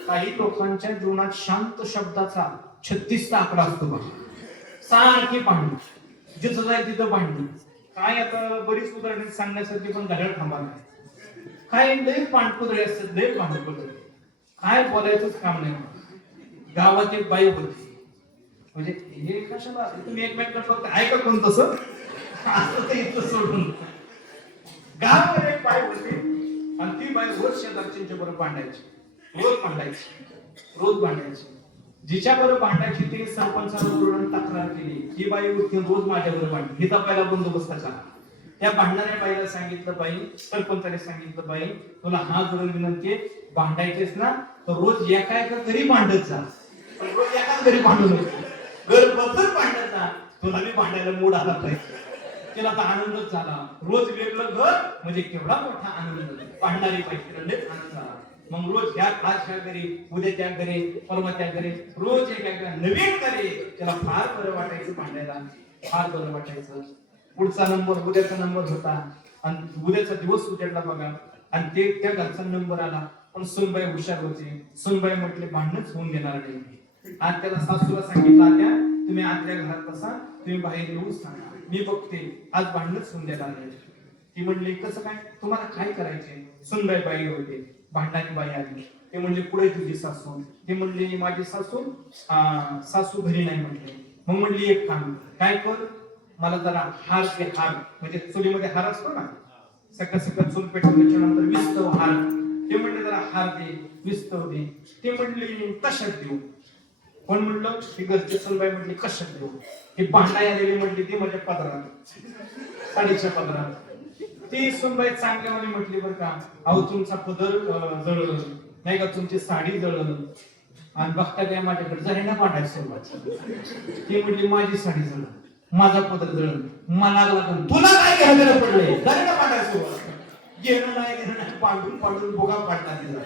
काही लोकांच्या जीवनात शांत शब्दाचा 36 आकडा असतो बघा. सारखी भांडण, जिथं जाय तिथं भांडण. काय आता बरीच उदाहरणे सांगण्यासाठी पण घड्याळ थांबा नाही. काय लय पांडपुदळे असतात, लय पांडपुदळे, काय बोलायचंच काम नाही. गावात एक बाई होती, म्हणजे हे कशाला तुम्ही एकमेकांना फक्त ऐका कोण तसं असं ते इथं सोडून. गावामध्ये एक बाई होती आणि ती बाई रोज शेजारच्या बरोबर भांडायची, रोज भांडायची, रोज भांडायची. जिच्या बरोबर भांडायची ती सरपंचाला बोलून तक्रार केली. ही बाई उठून रोज माझ्या बरोबर भांडली. हिचा पहिला बंदोबस्त कसा. त्या भांडणाऱ्या बाईला सांगितलं, बाई, सरपंचाने सांगितलं, बाई तुला हा जोडून विनंती आहे, भांडायचेस ना तर रोज एका एका घरी भांडत जा, रोज एकाच घरी भांडू नको, घर बदल भांडत जा. तुला मी भांडायला मूड आला पाहिजे. तिला तर आनंदच झाला. रोज वेगळं घर म्हणजे केवढा मोठा आनंद. भांडणारी पाहिजे लयच आनंद झाला. मग रोज ह्या आज ह्या घरी, उद्या त्या घरी, परवा त्या घरी, रोज एक नवीन घरी. त्याला फार बरं वाटायचं, भांडायला फार बरं वाटायचं. पुढचा नंबर, उद्याचा नंबर होता आणि उद्याचा दिवस उजाडला बघा आणि ते त्या घरचा नंबर आला. पण सुनबाई हुशार होती. सुनबाई म्हटले भांडणच होऊन देणार नाही. आज त्याला सासूला सांगितलं, आत्या तुम्ही आतल्या घरात बसा, तुम्ही बाहेर येऊन सांगा, मी बघते, आज भांडणच होऊन देणार नाही. ती म्हणली कसं काय, तुम्हाला काय करायचे. सुनबाई बाई होते, भांडणारी बाई आली. ते म्हणले पुढे तुझी सासू. ते म्हणले माझी सासू सासू घरी नाही म्हटले. मग म्हणली एक काम काय कर, मला जरा हार दे. हार म्हणजे चुलीमध्ये हार असतो ना, सकाळ सकाळ चूल पेटवल्याच्या नंतर विस्तव हार. ते म्हणले जरा हार दे, विस्तव दे. ते म्हणले कशात देऊ. कोण म्हणलं, ही घरची सुनबाई म्हटली कशात देऊ. ही भांडाय आलेली म्हटली ती माझ्या पदरात, साडीच्या पदरात. ती सुनबाई चांगल्यावानी म्हटली बरं का, अहो तुमचा पदर जळल नाही का, तुमची साडी जळल आणि बघता काय माझ्याकडे जाईना भांडायला सुरुवात. ती म्हटली माझी साडी जळल, माझा पदर जळल, मला लागलं, तुला काय घ्यायला पडलंय, जाईना भांडायला सुरुवात. घेणं नाही पांडून पांडून भोगा पाडला तिला.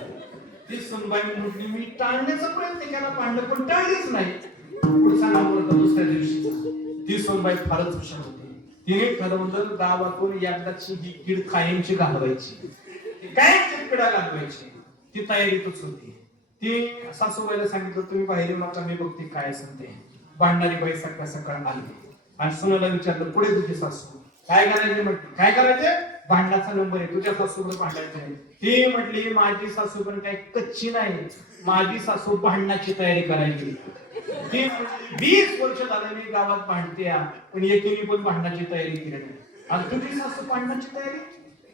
ती सुनबाई म्हटली मी टाळण्याचा प्रयत्न केला, भांडण पण टाळलीच नाही. पुढचा नंबर होता दुसऱ्या दिवशी. ती सुनबाई फारच हुशार होती. तिने ठरवलं गावातून एकदाची ही कीड कायमची घालवायची, कायमची किडा घालवायची. ती तयारीतच होती. ती सासूबाईला सांगितलं तुम्ही बाहेर येऊ नका, मी बघते काय सांगते. भांडणारी बाई सकाळ सकाळ आली आणि सुनाला विचारलं पुढे तुझी सासू काय करायचे. म्हटलं काय करायचे, भांडणाचा नंबर आहे, तुझ्या सासूबरोबर भांडायचं आहे. ती म्हटली माझी सासू पण काही कच्ची नाही, माझी सासू भांडणाची तयारी करायची. ती 20 वर्ष झालं मी गावात भांडते, पण एकीने पण भांडणाची तयारी केली नाही. आणि तुझी सासू भांडणाची तयारी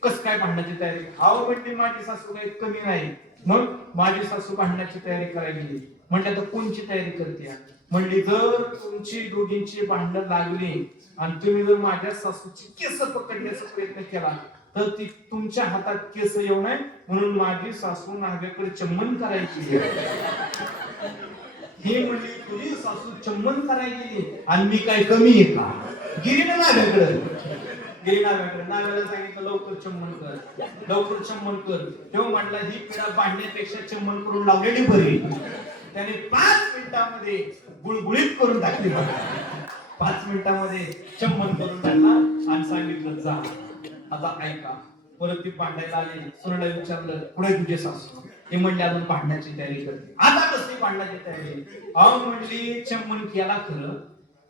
कस काय, भांडणाची तयारी हाव म्हटली माझी सासू काही कमी नाही. मग माझी सासू भांडणाची तयारी करायला गेली. म्हटलं तर कोणची तयारी करते. म्हणली जर तुमची दोघींची भांडण लागली आणि तुम्ही जर माझ्या सासूची केस पकडण्याचा प्रयत्न केला तर ती तुमच्या हातात केस येऊ नये म्हणून माझी सासू नाव्याकडे चम्मन करायची. हे म्हणली तुझी सासू चम्मन करायची आणि मी काय कमी आहे का, गिरीने नाव्याकडे गेली नाव्याकडे. नाव्याला सांगितलं लवकर चम्मन कर, लवकर चम्मन कर. तेव्हा म्हणला ही पिढा बांधण्यापेक्षा चम्मन करून लावलेली बरी. त्याने 5 मिनिटांमध्ये गुळगुळीत करून टाकली. 5 मिनिटांमध्ये चम्मन करून टाकला आणि सांगितलं जा आता ऐका. परत ती भांडायला आली. सुनेला विचारलं पुढे तुझे सासू. ते म्हणले अजून भांडण्याची तयारी करते. आता कसली भांडण्याची तयारी? अहो म्हणली चम्मन केला खरं,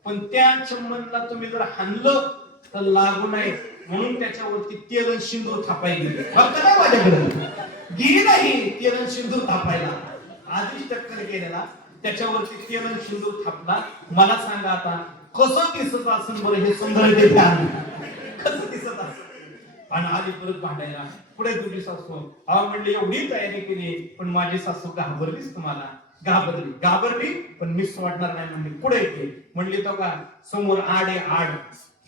पण त्या चम्मनला तुम्ही जर हाणलं तर लागू नये म्हणून त्याच्यावरती तेल आणि सिंदूर थापायला गेली. फक्त नाही माझ्याकडे गेली नाही तेल आणि सिंदूर थापायला. आधीच टक्कर केलेला त्याच्यावरती तेल आणि सिंदूर थापला. मला सांगा आता कसं दिसत असेल बरं हे सुंदर ते कसं दिसत असेल. आणि आधी परत भांडायला पुढे तुझी सासू. अहो म्हणली एवढी तयारी केली पण माझी सासू घाबरलीच. तुम्हाला घाबरली पण मी सोडणार नाही म्हणली. पुढे येते म्हणली तो का समोर आड आहे. आड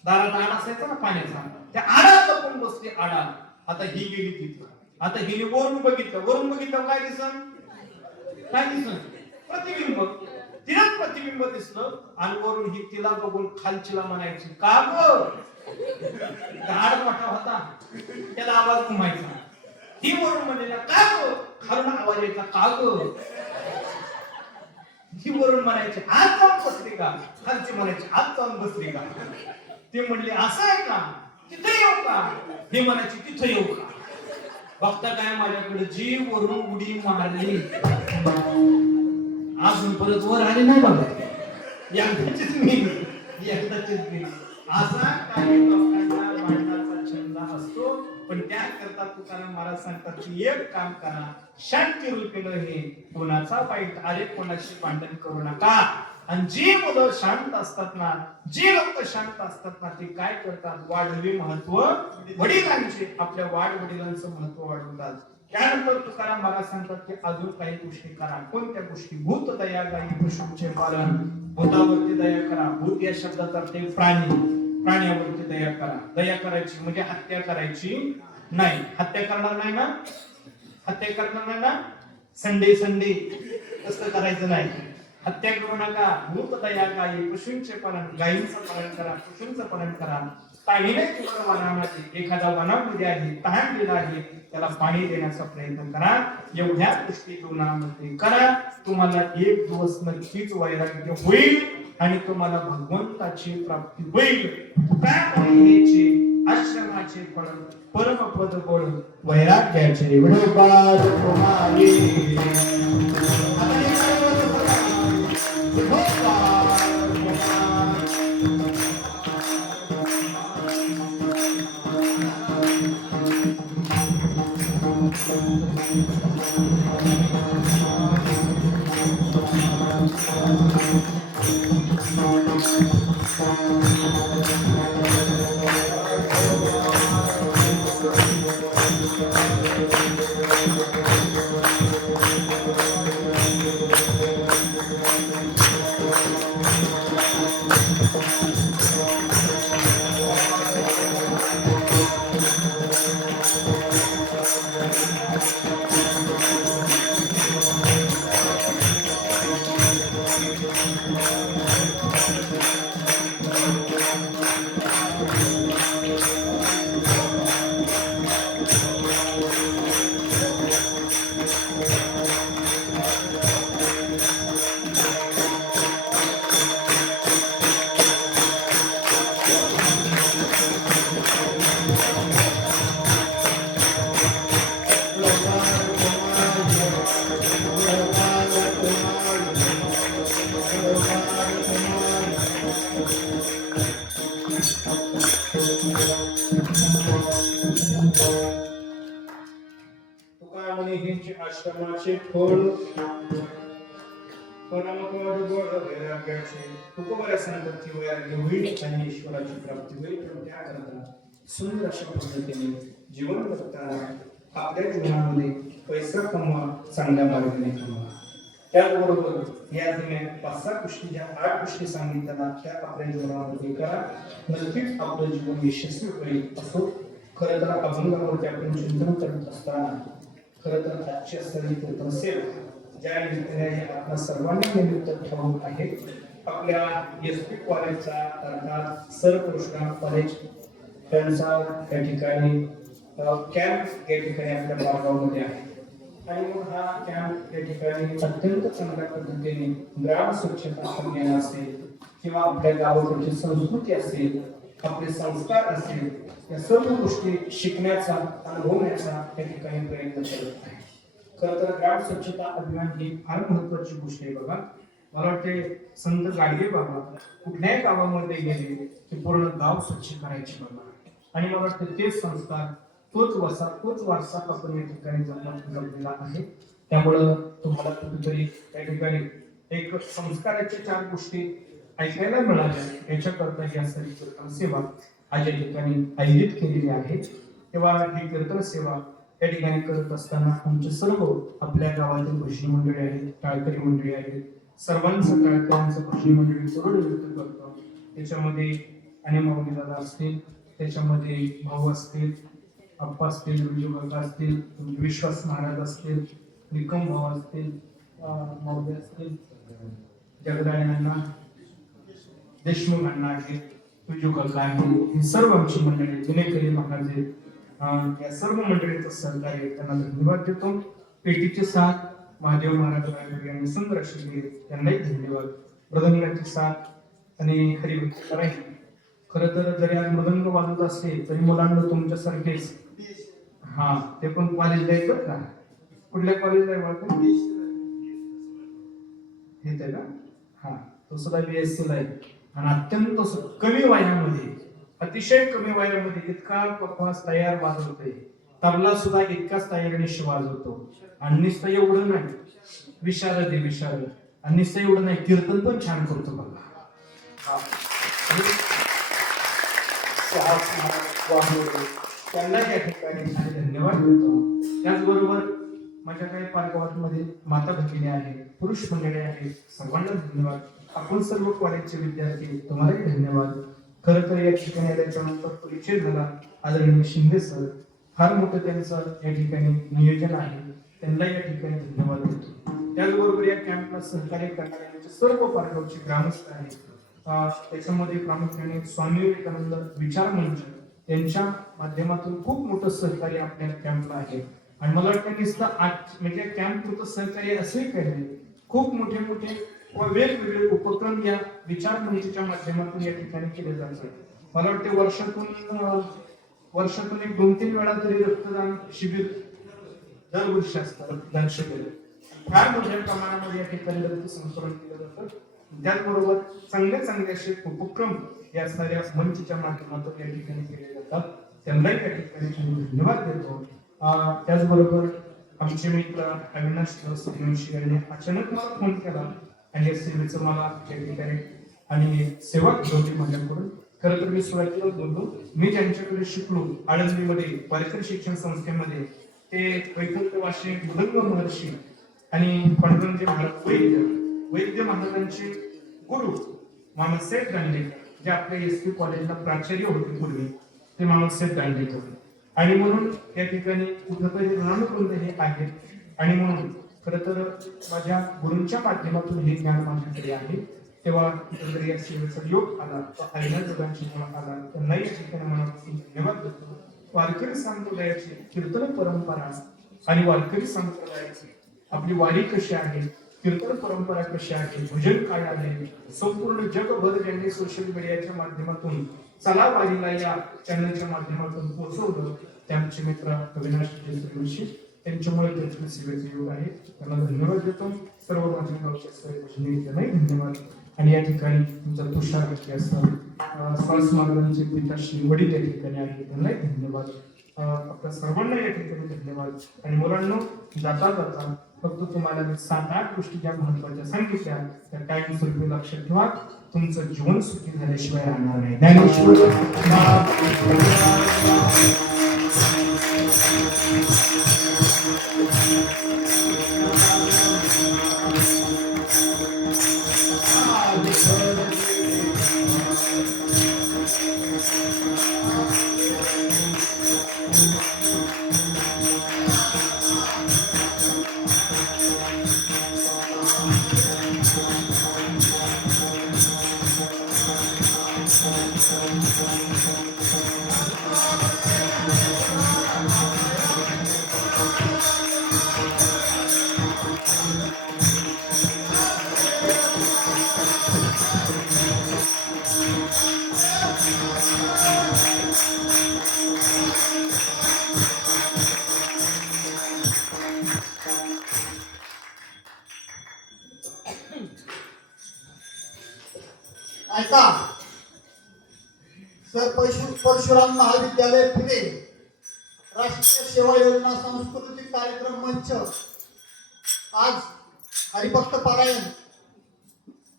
दारात आड असायचा ना पाण्याचा, त्या आडात लपून बसली. आडा आता ही गेली तिथं. आता हिने वरून बघितलं काय दिसन? प्रतिबिंब. तिलाच प्रतिबिंब दिसलं आणि वरून ही तिला बघून खालचीला म्हणायची का ग? आड मोठा होता त्याला आवाज घुमायचा. ही वरून म्हणलेला का ग? खालून आवाज यायचा का ग? ही वरून म्हणायची आज जाऊन बसली का? खालची म्हणायची आज जाऊन बसली का? ते म्हणले असं आहे का? तिथे येऊ का? हे म्हणायची तिथे येऊ का? बघता काय माझ्याकडे जी वरून उडी मारली अजून परत वर आली नाही बघा. एकदाचीच मी असा काही लोकांना भांडणाचा छंद असतो. पण त्याकरता तुकाराम महाराज सांगतात की एक काम करा, शांती रूपेलं हे कोणाचा वाईट आले कोणाशी भांडण करू नका. आणि जी मुलं शांत असतात ना, जी लोक शांत असतात ना, ते काय करतात? वाढवी महत्व वडिलांचे, आपल्या वडिलांचं महत्व वाढवतात. त्यानंतर तुकाराम महाराज सांगतात की अजून काही गोष्टी करा. कोणत्या गोष्टी? भूत दया गायी पशूंचे पालन. भूतावरती दया करा. भूत या शब्दाचा अर्थ प्राण्यावरती दया करा. दया करायची म्हणजे हत्या करायची नाही. हत्या करणार नाही ना. संडे तसं करायचं नाही. हत्या करू नका. भूत दया गायी पशूंचे पालन. गायींचं पालन करा, पशूंचं पालन करा. ताईने तुम्हाला वनामध्ये एखादा वनामध्ये आहे, तहान दिला आहे, त्याला पाणी देण्याचा प्रयत्न करा. एवढ्या गोष्टी जीवनामध्ये करा. तुम्हाला एक दिवस नक्कीच वैराग्य होईल आणि तुम्हाला भगवंताची प्राप्ती होईल. आश्रमाचे फळ परमपद गोड वैराग्याचे विडोबाद तुम्हारी. आश्रमाचे फळ परमपद गोड वैराग्याचे. तुकोबऱ्या सांगतात की वैराग्य होईल आणि ईश्वराची प्राप्ती होईल. पण त्याकरता सुंदर अशा पद्धतीने जीवन जगताना आपल्या जीवनामध्ये पैसा कमवा, चांगल्या मार्गाने कमवा. त्याचबरोबर या तुम्ही 5-6 गोष्टी, ज्या 8 गोष्टी सांगितल्या त्या आपल्या जीवनामध्ये करा. नक्कीच आपलं जीवन यशस्वी होईल. असो खरं तर अभंगावरती आपण चिंतन करत असताना खरं तर आजच्या स्थळी नसेल ज्या निमित्ताने आपण सर्वांना निमित्त ठाऊक आहे. आपल्या SP कॉलेजचा अर्थात सर कृष्णा कॉलेज त्यांचा या ठिकाणी कॅम्प या ठिकाणी आपल्या गावामध्ये आहे आणि मग हा कॅम्प या ठिकाणी अत्यंत चांगल्या पद्धतीने ग्राम स्वच्छता अभियान असेल किंवा आपल्या गावाकडची संस्कृती असेल, आपले संस्कार असेल, या सर्व गोष्टी शिकण्याचा अनुभवण्याचा या ठिकाणी प्रयत्न करत आहे. खरं तर ग्राम स्वच्छता अभियान ही फार महत्वाची गोष्ट आहे बघा. मला वाटते संत गाडगे बाबा कुठल्याही गावामध्ये गेले की पूर्ण गाव स्वच्छ करायचे बाबा, आणि मला वाटतं तेच संस्कार, तोच वारसा आपण या ठिकाणी जपलेला आहे. त्यामुळं तुम्हाला कुठेतरी त्या ठिकाणी एक संस्काराच्या 4 गोष्टी ऐकायला मिळाल्या, याच्याकरता ही असणारी कीर्तन सेवा आज या ठिकाणी आयोजित केलेली आहे. तेव्हा ही कीर्तन सेवा या ठिकाणी करत असताना आमचे सर्व आपल्या गावातील भजनी मंडळी आहेत, टाळकरी मंडळी आहेत, सर्वांचं टाळकऱ्यांचं भजनी मंडळी करोड नृत्य करतो. त्याच्यामध्ये आणि माऊली दादा असतील, त्याच्यामध्ये भाऊ असतील, अप्पा असतील, विजूकाका असतील, विश्वास महाराज असतील, निकम भाऊ असतील, माऊली असतील, जगदाळे अण्णा, देशमुख अण्णा आहेत, विजूकाका आहेत, ही सर्व आमची मंडळी, जुनेकरी महाराज आहेत. या सर्व मंडळीचं सहकार्य त्यांना धन्यवाद देतो. पेटीचे साथ महादेव महाराज यांनी सुंदर अशी दिली, त्यांनाही धन्यवाद. मृदंगाची साथ आणि हरिभक्त कराय. खरं तर जरी आज मृदंग वाजवत असले तरी मुलांना तुमच्यासारखेच ते पण कॉलेजला येतात ना. कुठल्या कॉलेजला आहे येते का? तो सुद्धा BSc ला आहे आणि अत्यंत कमी वयामध्ये, अतिशय कमी वयामध्ये इतका पकवास तयार वाजवतोय. तबला सुद्धा इतकाच तयारीने वाजवतो. आणि नुसतं एवढं नाही, विशारद आणि नुसतं एवढं नाही, कीर्तन पण छान करतो बघा. त्यांना या ठिकाणी धन्यवाद देतो. त्याचबरोबर माझ्या काही पालकवाटमध्ये माता भगिनी आहे, पुरुष मंडळी आहे, सर्वांना धन्यवाद. आपण सर्व कॉलेजचे विद्यार्थी, तुम्हालाही धन्यवाद. खरं तर या ठिकाणी आल्याच्या नंतर परिचय झाला. आदरणीय शिंदे सर, फार मोठं त्यांचं या ठिकाणी नियोजन आहे, त्यांना या ठिकाणी धन्यवाद देतो. त्याचबरोबर या कॅम्पला सहकार्य करणारे सर्व पालकवरचे ग्रामस्थ आहेत. त्याच्यामध्ये प्रामुख्याने स्वामी विवेकानंद विचार मंच यांच्या माध्यमातून खूप मोठं सहकार्य आपल्या कॅम्पला आहे. आणि मला वाटतं म्हणजे कॅम्प पुरतं सहकार्य असे काही खूप मोठे वेगवेगळे उपक्रम या विचार मंचच्या माध्यमातून या ठिकाणी केले जातात. मला वाटते वर्षातून 1-2-3 वेळा तरी रक्तदान शिबिर दरवर्षी असतं. रक्तदान शिबिर फार मोठ्या प्रमाणामध्ये या ठिकाणी रक्त संकलन केलं जातं. त्याचबरोबर चांगले असे उपक्रम या साऱ्या मंचच्या माध्यमातून या ठिकाणी केले जातात. त्यांनाही या ठिकाणी धन्यवाद देतो. त्याचबरोबर आमचे मित्र अविनाश सूर्यवंशी यांनी अचानक मला फोन केला आणि या सेवेचं मला या ठिकाणी आणि सेवा घेतली माझ्याकडून. खरं तर मी सुरुवातीला बोलतो, मी ज्यांच्याकडे शिकलो आळंदीमध्ये वारकरी शिक्षण संस्थेमध्ये, ते वैकुंठ वाशी मृदंग महर्षी आणि पांडुरंग महाराज वैद्य महाराजांचे गुरु मामासाहेब दांडेकर, जे आपल्या SP कॉलेजला प्राचार्य होते पूर्वी, ते मामासाहेब दांडेकर. आणि म्हणून या ठिकाणी कुठंतरी ऋणानुबंध हे आहेत. आणि म्हणून खरं तर माझ्या गुरूंच्या माध्यमातून हे ज्ञान माझ्याकडे आहे. तेव्हा या सेवेचा योग आला, आईना जोगांची आला, त्यांनाही या ठिकाणी मनापासून धन्यवाद देतो. वारकरी संप्रदायाची कीर्तन परंपरा आणि वारकरी संप्रदायाची आपली वारी कशी आहे, कीर्तन परंपरा कशी आहे, भजन काय आहे, संपूर्ण जगभर ज्यांनी सोशल मीडियाच्या माध्यमातून चला वारीला या चॅनलच्या माध्यमातून पोहोचवलं, ते आमचे मित्र अविनाश सूर्यवंशी, त्यांच्यामुळे त्यांच्या सेवेचे योग आहे. त्यांना धन्यवाद देतो. सर्व माझ्या गावच्या भजनी त्यांनाही धन्यवाद. आणि या ठिकाणी तुमचा तुषार व्यक्ती असतात, स्वास महाराजांचे पिताश्री वडील या ठिकाणी आहे, त्यांनाही धन्यवाद. आपल्या सर्वांना या ठिकाणी धन्यवाद. आणि मुलांना जाता फक्त तुम्हाला मी 7-8 गोष्टी ज्या महत्वाच्या सांगितल्या त्या कायम स्वरूपी लक्षात ठेवा. तुमचं जीवन सुखी झाल्याशिवाय राहणार नाही. ज्ञानेश्वर परशुराम महाविद्यालय पुणे राष्ट्रीय सेवा योजना सांस्कृतिक कार्यक्रम मंच आज हरिभक्त पारायण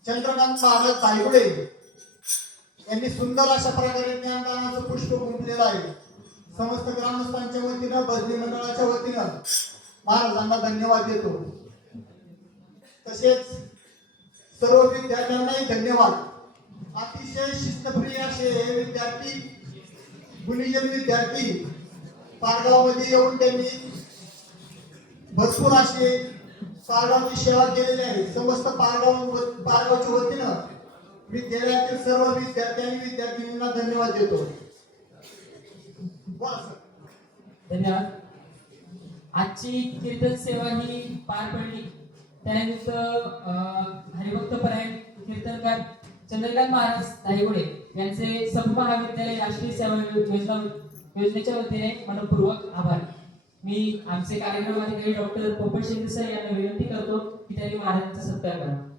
चंद्रकांत महाराज धायगुडे यांनी सुंदर अशा प्रकारे ज्ञानदानाचं पुष्प गुंफलेलं आहे. समस्त ग्रामस्थांच्या वतीनं भजनी मंडळाच्या वतीनं महाराजांना धन्यवाद देतो. तसेच सर्व विद्यार्थ्यांनाही धन्यवाद. अतिशय शिस्तप्रिय असे हे विद्यार्थी गुणीजन विद्यार्थी पारगावमध्ये येऊन त्यांनी भरपूर असे पारगावची सेवा केलेली आहे. समस्त पारगावच्या वतीनं विद्यालयातील सर्व विद्यार्थी आणि विद्यार्थिनींना धन्यवाद देतो. बोला सर. धन्यवाद. आजची कीर्तन सेवा ही पार पडली त्यानिमित्त हरिभक्त परायण कीर्तनकार चंद्रकांत महाराज धायगुडे यांचे महाविद्यालय राष्ट्रीय सेवा योजनेच्या वतीने मनपूर्वक आभार. मी आमचे कार्यक्रम अधिकारी डॉक्टर पोपट शिंदे सर यांना विनंती करतो की त्यांनी महाराजांचा सत्कार करावा.